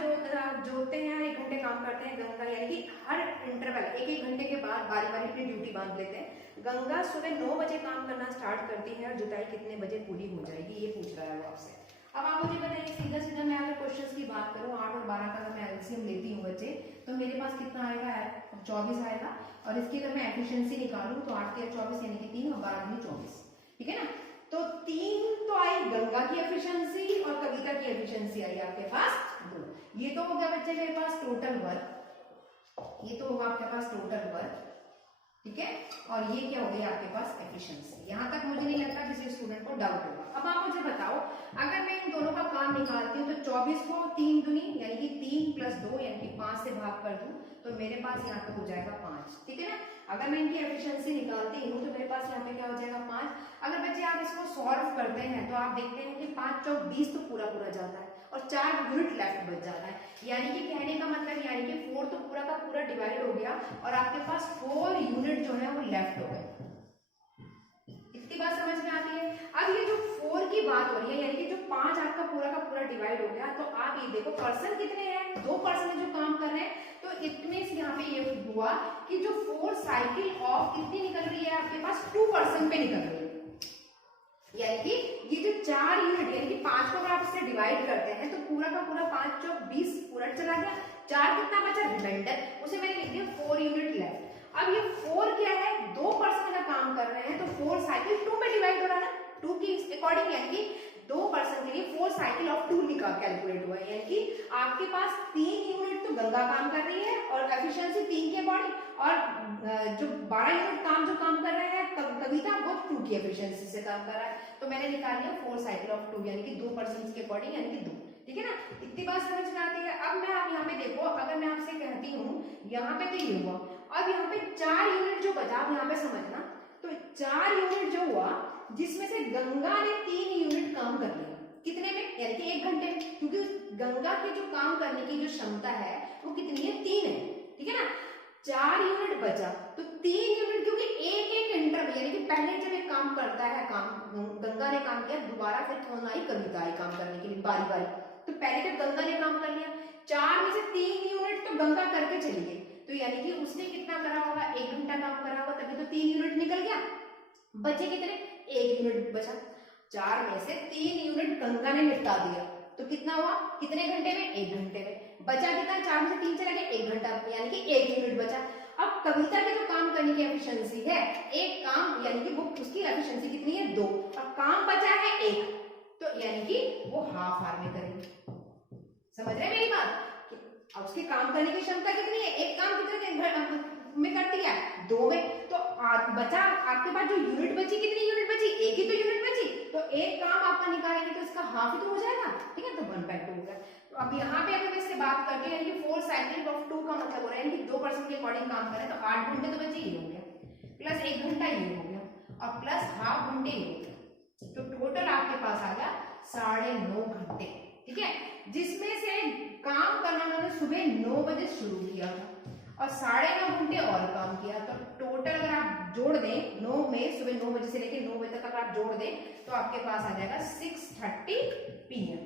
जोतते हैं, 1 घंटे काम करते हैं गंगा, यानी कि हर इंटरवल 1-1 घंटे के बाद बारी बारी अपनी ड्यूटी बांध लेते हैं। गंगा सुबह 9 बजे काम करना स्टार्ट करती है और जुताई कितने बजे पूरी हो जाएगी, ये पूछ रहा है वो आपसे। अब आप मुझे बताइए सीधा सीधा, मैं अगर क्वेश्चंस की बात करूं 8 और 12 का अगर मैं एलसीएम लेती हूँ बच्चे, तो मेरे पास कितना आएगा 24 आएगा। और इसकी अगर मैं एफिशिएंसी निकालूं तो 8 के 24 यानी कि 3 और 12 में 24, ठीक है ना। तो 3 तो आई गंगा की एफिशिएंसी और कविता की एफिशिएंसी आई आपके पास 2। ये तो हो गया बच्चे मेरे पास टोटल वर्क, ये तो होगा आपके पास टोटल वर्क, ठीक है। और ये क्या हो गई आपके पास एफिशिएंसी। यहां तक मुझे नहीं लगता किसी स्टूडेंट को डाउट होगा। अब आप मुझे बताओ, अगर मैं इन दोनों का काम निकालती हूँ तो 24 को 3 दूनी यानी कि 3 + 2 यानी कि 5 से भाग कर दूं तो मेरे पास यहाँ पे हो जाएगा 5, ठीक है ना। अगर मैं इनकी एफिशिएंसी निकालती हूँ तो मेरे पास यहाँ पे क्या हो जाएगा 5। अगर बच्चे आप इसको सॉल्व करते हैं तो आप देखते हैं कि 5 चौक 20 तो पूरा पूरा जाता है और 4 यूनिट लेफ्ट बच जाता है। यानी कि कहने का मतलब यानी कि 4 तो पूरा का पूरा डिवाइड हो गया और आपके पास 4 यूनिट जो है वो लेफ्ट हो गए। इतनी बात समझ में आती है। अब ये जो 4 की बात हो रही है, यानी कि जो 5 आपका पूरा का पूरा डिवाइड हो गया, तो आप ये देखो पर्सन कितने हैं, 2 पर्सन जो काम कर रहे हैं। तो इतने से यहाँ पे ये हुआ कि जो 4 साइकिल ऑफ कितनी निकल रही है आपके पास 2 पर्सन पे निकल रही है। यानी कि ये जो 4 यूनिट यानी कि 5 को अगर आप इससे डिवाइड करते हैं तो पूरा का पूरा 5 चौक 20 पूरा चला गया, 4 कितना बचा रिमाइंडर, उसे मैंने लिख दिया 4 यूनिट लेफ्ट। अब ये 4 क्या है, 2 पर्सन का काम कर रहे हैं तो 4 साइकिल 2 में डिवाइड हो रहा है, 2 की अकॉर्डिंग, यानी कि 2 पर्सन के लिए 4 साइकिल ऑफ 2 लिखा कैलकुलेट हुआ है। यानी कि आपके पास 3 यूनिट तो गंगा काम कर रही है और एफिशिएंसी 3 की अकॉर्डिंग, और जो 12 यूनिट काम जो काम कर रहे हैं कविता वो 2 की एफिशिएंसी से काम कर रहा है। तो मैंने निकाल लिया 4 साइकिल ऑफ 2 यानी कि 2 पर्सन के अकॉर्डिंग, यानी कि 2, ठीक है ना। इतनी बात समझ में आती है। अब मैं आप यहाँ पे देखो, अगर मैं आपसे कहती हूँ यहाँ पे तो ये हुआ, अब यहाँ पे 4 यूनिट जो बचा, आप यहाँ पे समझना, तो 4 यूनिट जो हुआ जिसमें से गंगा ने 3 यूनिट काम कर लिया, कितने में, यानी कि 1 घंटे में, क्योंकि गंगा की जो काम करने की जो क्षमता है वो कितनी है 3 है, ठीक है ना। 4 यूनिट बचा तो 3 यूनिट, क्योंकि एक इंटरवल, यानी कि पहले जब एक काम करता है, काम गंगा ने काम किया, दोबारा फिर कौन आई, कविता आई काम करने के लिए बारी बारी। तो पहले जब गंगा ने काम कर लिया, 4 में से 3 यूनिट तो गंगा करके चली गई, तो यानी कि उसने कितना करा होगा, 1 घंटा काम करा होगा, तभी तो 3 यूनिट निकल गया। बचे कितने, 1 यूनिट बचा। 4 में से 3 यूनिट गंगा ने निपटा दिया, तो कितना हुआ, कितने घंटे में, 1 घंटे में। बचा कितना, 4 में से 3 चला गया, 1 घंटा, यानी कि 1 यूनिट बचा। अब कविता की जो काम करने की एफिशिएंसी है, एक काम यानी कि वो उसकी एफिशिएंसी कितनी है 2, और काम बचा है 1, तो यानी कि वो हाफ आवर में करेगी। समझ रहे मेरी बात, अब उसके काम करने की क्षमता कितनी है, एक काम कितने में करती है 2 में, तो बचा आपके पास जो यूनिट बची, कितनी यूनिट बची, 1 ही तो यूनिट बची, तो एक काम आपका निकालेंगे तो इसका हाफ ही तो हो जाएगा, ठीक है, तो 1/2 हो गया। तो अब यहाँ पे अगर मैं इससे बात करती हूँ, यानी कि 4 साइकिल ऑफ 2 का मतलब हो रहा है, यानी कि 2 पर्सन के अकॉर्डिंग काम करें तो 8 घंटे तो बचे, ये हो गया, प्लस 1 घंटा ये हो गया, और प्लस हाफ घंटे ये हो गया, तो टोटल आपके पास आ गया 9.5 घंटे, ठीक है। जिसमें से काम करना उन्होंने सुबह 9 बजे शुरू किया था और 9.5 घंटे और काम किया, तो टोटल अगर आप जोड़ दें 9 में, सुबह 9 बजे से लेकर 9 बजे तक अगर आप जोड़ दें तो आपके पास आ जाएगा 6:30 PM,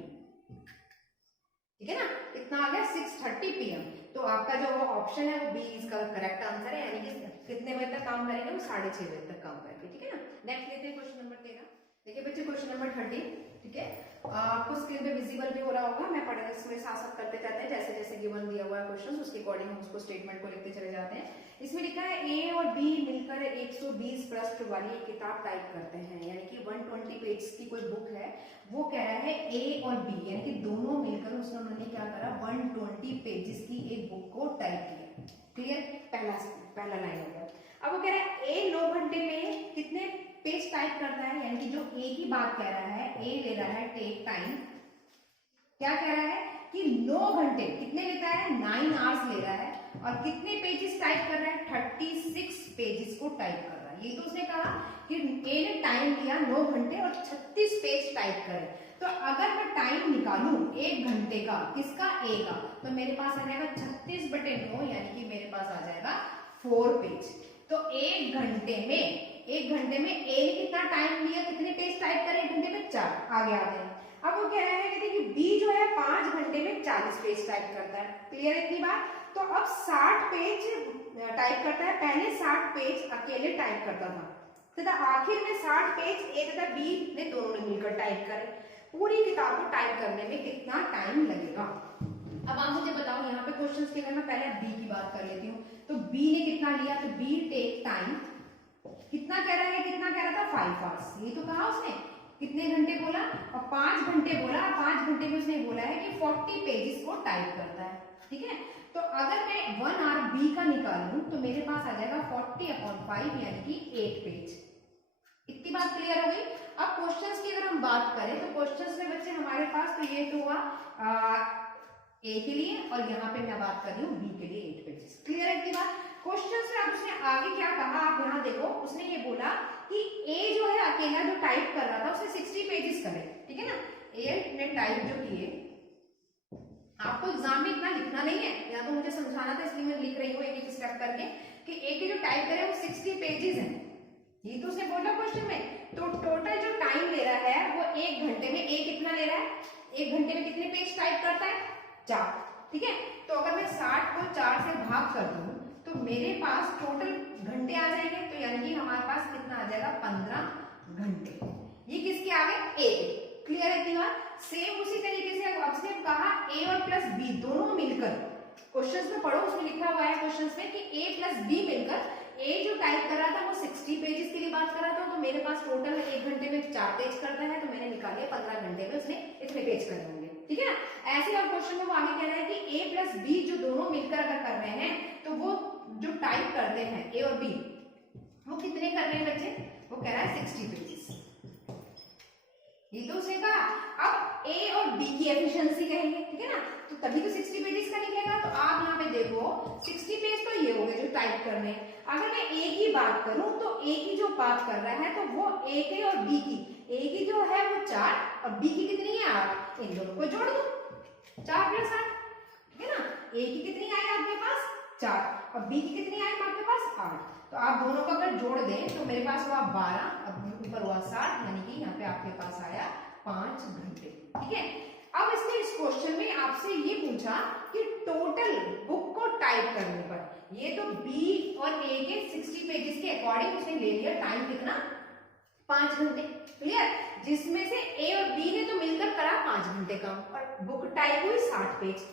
ठीक है ना। इतना आ गया 6:30 PM। तो आपका जो ऑप्शन है वो बी इसका करेक्ट आंसर है, यानी कि कितने बजे तक काम करेंगे, वो 6:30 बजे तक काम करेंगे, ठीक है ना। नेक्स्ट लेते हैं क्वेश्चन नंबर 13। देखिए बच्चे क्वेश्चन नंबर 13, ठीक है, आपको स्क्रीन पे विजिबल भी हो रहा होगा। मैं पढ़ने इसमें साथ साथ करते जाते हैं, जैसे जैसे गिवन दिया हुआ है क्वेश्चन उसके अकॉर्डिंग हम उसको स्टेटमेंट को लिखते चले जाते हैं। इसमें लिखा है ए और बी मिलकर 120 पृष्ठ वाली एक किताब टाइप करते हैं, यानी कि 120 पेज की कोई बुक है। वो कह रहा है ए और बी यानी कि दोनों मिलकर उन्होंने क्या करा, 120 पेजेस की एक बुक को टाइप किया। क्लियर, पहला लाइन हो गया। अब वो कह रहा है ए 9 घंटे में कितने पेज टाइप करता है, यानी कि जो ए की बात कह रहा है, ए ले रहा है टेक टाइम, क्या कह रहा है कि 9 घंटे कितने लेता है, 9 आवर्स ले रहा है, और कितने पेजेस टाइप कर रहा है, 36 पेजेस को टाइप कर रहा है। ये तो उसने कहा कि ए ने टाइम लिया 9 घंटे और 36 पेज टाइप करे। तो अगर मैं टाइम निकालूं 1 घंटे का, किसका, ए का, तो मेरे पास आ जाएगा 36/9, यानी कि मेरे पास आ जाएगा 4 पेज। तो 1 घंटे में ए ने कितना टाइम लिया, कितने पेज टाइप करे 1 घंटे में, 4। आगे आते हैं। अब वो कह रहा है कहते कि बी जो है 5 घंटे में 40 पेज टाइप करता है। क्लियर है इतनी बात। तो अब 60 पेज टाइप करता है, पहले 60 पेज अकेले टाइप करता था तथा आखिर में 60 पेज ए तथा बी ने दोनों ने मिलकर टाइप करे। पूरी किताब को टाइप करने में कितना टाइम लगेगा। अब आप मुझे बताओ, यहाँ पे क्वेश्चंस के लिए मैं पहले बी की बात कर लेती हूँ। तो बी ने कितना लिया, तो बी टेक टाइम कितना कह रहा है, कितना कह रहा था, 5 आवर्स। ये तो कहा उसने, कितने घंटे बोला, और 5 घंटे बोला। 5 घंटे में उसने बोला है कि 40 पेजेस को टाइप करता है। ठीक है, तो अगर मैं 1 आवर बी का निकालूं तो मेरे पास आ जाएगा 40/5 यानी कि 8 पेज। इतनी बात क्लियर हो गई। अब क्वेश्चंस की अगर हम बात करें तो क्वेश्चंस में बच्चे हमारे पास, तो ये तो हुआ ए के लिए, और यहाँ पे मैं बात कर रही हूँ बी के लिए 8 पेजेस। क्लियर है इतनी बात। क्वेश्चन में अब उसने आगे क्या कहा, आप यहाँ देखो, उसने ये बोला कि ए जो है अकेला जो टाइप कर रहा था उसने 60 पेजेस करे। ठीक है ना, ए ने टाइप जो किए, आपको एग्जाम में इतना लिखना नहीं है, या तो मुझे समझाना था इसलिए मैं लिख रही हूँ एक एक स्टेप करके, कि ए के जो टाइप करे वो 60 पेजेस हैं। ये तो उसने बोला क्वेश्चन में। तो टोटल जो टाइम ले रहा है वो 1 घंटे में, ए कितना ले रहा है, 1 घंटे में कितने पेज टाइप करता है, 4। ठीक है, तो अगर मैं 60 को 4 से भाग कर दूं तो मेरे पास टोटल घंटे आ जाएंगे। तो यानी कि हमारे पास कितना आ जाएगा, 15 घंटे। ये किसके आ गए, ए के। क्लियर है कि बात। सेम उसी तरीके से अब से कहा ए और प्लस बी दोनों मिलकर, क्वेश्चंस में पढ़ो, उसमें लिखा हुआ है क्वेश्चंस में कि ए प्लस बी मिलकर, ए जो टाइप कर रहा था वो 60 पेजेस के लिए बात कर रहा था, तो मेरे पास टोटल 1 घंटे में 4 पेज करता है, तो मैंने निकाले 15 घंटे में उसने इतने पेज कर होंगे। ठीक है ना। ऐसे और क्वेश्चन में वो आगे कह रहा है कि ए प्लस बी जो दोनों मिलकर अगर कर रहे हैं तो वो जो टाइप करते हैं ए और बी, वो कितने कर रहे हैं बच्चे, वो कह रहा है 60 पेजेस। ये तो उसने कहा। अब ए और बी की एफिशिएंसी कहेंगे, ठीक है ना, तो तभी तो 60 पेजेस का निकलेगा। तो आप यहाँ पे देखो 60 पेज तो ये हो गए जो टाइप करने हैं। अगर मैं ए की बात करूं तो ए की जो बात कर रहा है तो वो ए के और बी की, ए की जो है वो 4 और बी की कितनी है 8, इन दोनों को जोड़ दो, 4 + 8। ठीक है ना, ए की कितनी आई आपके पास 4 और बी की कितनी आई आपके पास 8। तो आप दोनों को अगर जोड़ दें तो मेरे पास हुआ 12, अब ऊपर हुआ 60, यानी कि यहाँ पे आपके पास आया 5 घंटे। ठीक है, अब इसने इस क्वेश्चन में आपसे ये पूछा कि टोटल बुक को टाइप करने पर, ये तो बी और ए के 60 पेजेस के अकॉर्डिंग उसने ले लिया टाइम कितना, 5 घंटे। क्लियर, जिसमें से ए और बी ने तो मिलकर करा 5 घंटे काम, और बुक टाइप हुई 60 पेज।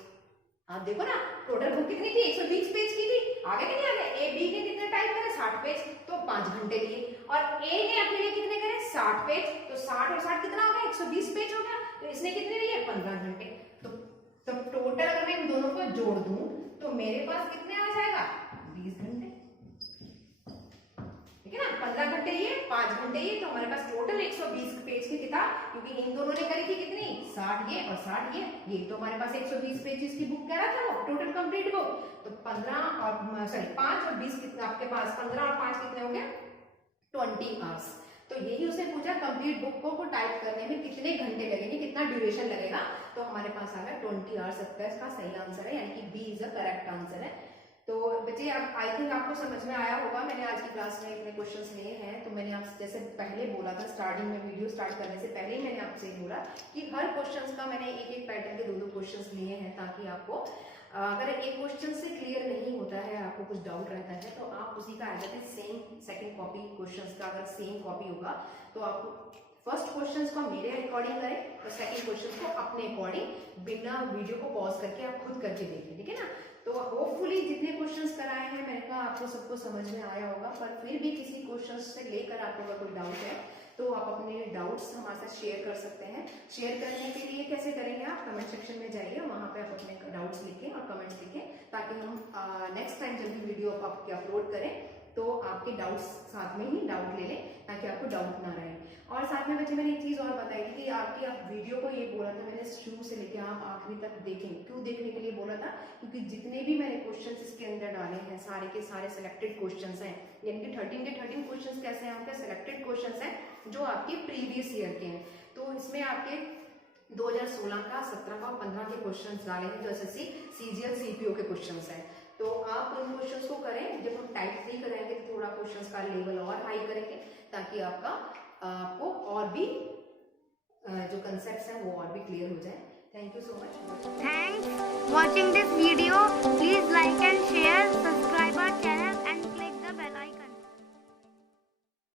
आप देखो ना, टोटल बुक कितनी थी, 120 पेज की थी। आगे नहीं आ गए, ए बी ने कितने टाइप करे 60 पेज, तो 5 घंटे लिए, और ए ने अकेले कितने करे 60 पेज, तो 60 और 60 कितना हो गया, 120 पेज हो गया। तो इसने कितने लिए 15 घंटे। तो टोटल अगर मैं इन दोनों को जोड़ दूं तो मेरे पास कितने आ जाएगा, 20 घंटे। ठीक है ना, 15 घंटे ये, 5 घंटे ये, तो हमारे पास टोटल 120 पेज की किताब, क्योंकि इन दोनों ने करी थी कितनी, 60 ये और 60 ये तो हमारे पास 120 पेजेस की बुक कह रहा था वो टोटल कंप्लीट को। तो 15 और 5 और 20 कितने आपके पास, 15 और 5 कितने हो गए, 20 आवर्स। तो यही उसने पूछा कंप्लीट बुक को टाइप करने में कितने घंटे लगेंगे, कितना ड्यूरेशन लगेगा। तो हमारे पास आ गया 20 आवर्स। इसका सही आंसर है, यानी कि B is the correct answer है। तो बच्चे अब आई थिंक आपको समझ में आया होगा। मैंने आज की क्लास में इतने क्वेश्चंस लिए हैं, तो मैंने आपसे जैसे पहले बोला था स्टार्टिंग में, वीडियो स्टार्ट करने से पहले ही मैंने आपसे बोला कि हर क्वेश्चंस का मैंने एक एक पैटर्न के 2-2 क्वेश्चंस लिए हैं, ताकि आपको अगर एक क्वेश्चन से क्लियर नहीं होता है, आपको कुछ डाउट रहता है, तो आप उसी का आ जाते हैं सेम सेकंड कॉपी क्वेश्चंस का, अगर सेम कॉपी होगा तो आपको फर्स्ट क्वेश्चन को मेरे अकॉर्डिंग करें और सेकंड क्वेश्चन को अपने अकॉर्डिंग बिना वीडियो को पॉज करके आप खुद करके देखें, ठीक है ना। तो होपफुली जितने क्वेश्चंस कराए हैं मैंने कहा आपको सबको समझ में आया होगा, पर फिर भी किसी क्वेश्चन से लेकर आपको अगर कोई डाउट है तो आप अपने डाउट्स हमारे साथ शेयर कर सकते हैं। शेयर करने के लिए कैसे करेंगे, आप कमेंट सेक्शन में जाइए, वहां पे आप अपने डाउट्स लिखें और कमेंट्स लिखें, ताकि हम नेक्स्ट टाइम जब भी वीडियो आपके अपलोड करें तो आपके डाउट्स साथ में ही डाउट ले लें, ताकि आपको डाउट ना रहे। और साथ में बच्चे मैंने एक चीज और बताई थी कि आपकी आप वीडियो को ये बोला था मैंने शुरू से लेकर आप आखिरी तक देखें। क्यों देखने के लिए बोला था, क्योंकि जितने भी मैंने क्वेश्चंस इसके अंदर डाले हैं सारे के सारे सिलेक्टेड क्वेश्चंस हैं, यानी कि 13 के 13 क्वेश्चंस कैसे हैं, आपके सिलेक्टेड क्वेश्चंस हैं जो आपके प्रीवियस ईयर के हैं। तो इसमें आपके 2016 का, 17 का और 15 के क्वेश्चंस डाले हैं जो एसएससी सीजीएल सीपीओ के क्वेश्चंस हैं। तो आप उन क्वेश्चंस को करें, जब हम टाइप 3 कराएंगे तो थोड़ा क्वेश्चंस का लेवल और हाई करेंगे, ताकि आपको और भी जो कंसेप्ट्स हैं वो और भी क्लियर हो जाए। Thank you so much. Thanks watching this video. Please like and share, subscribe our channel and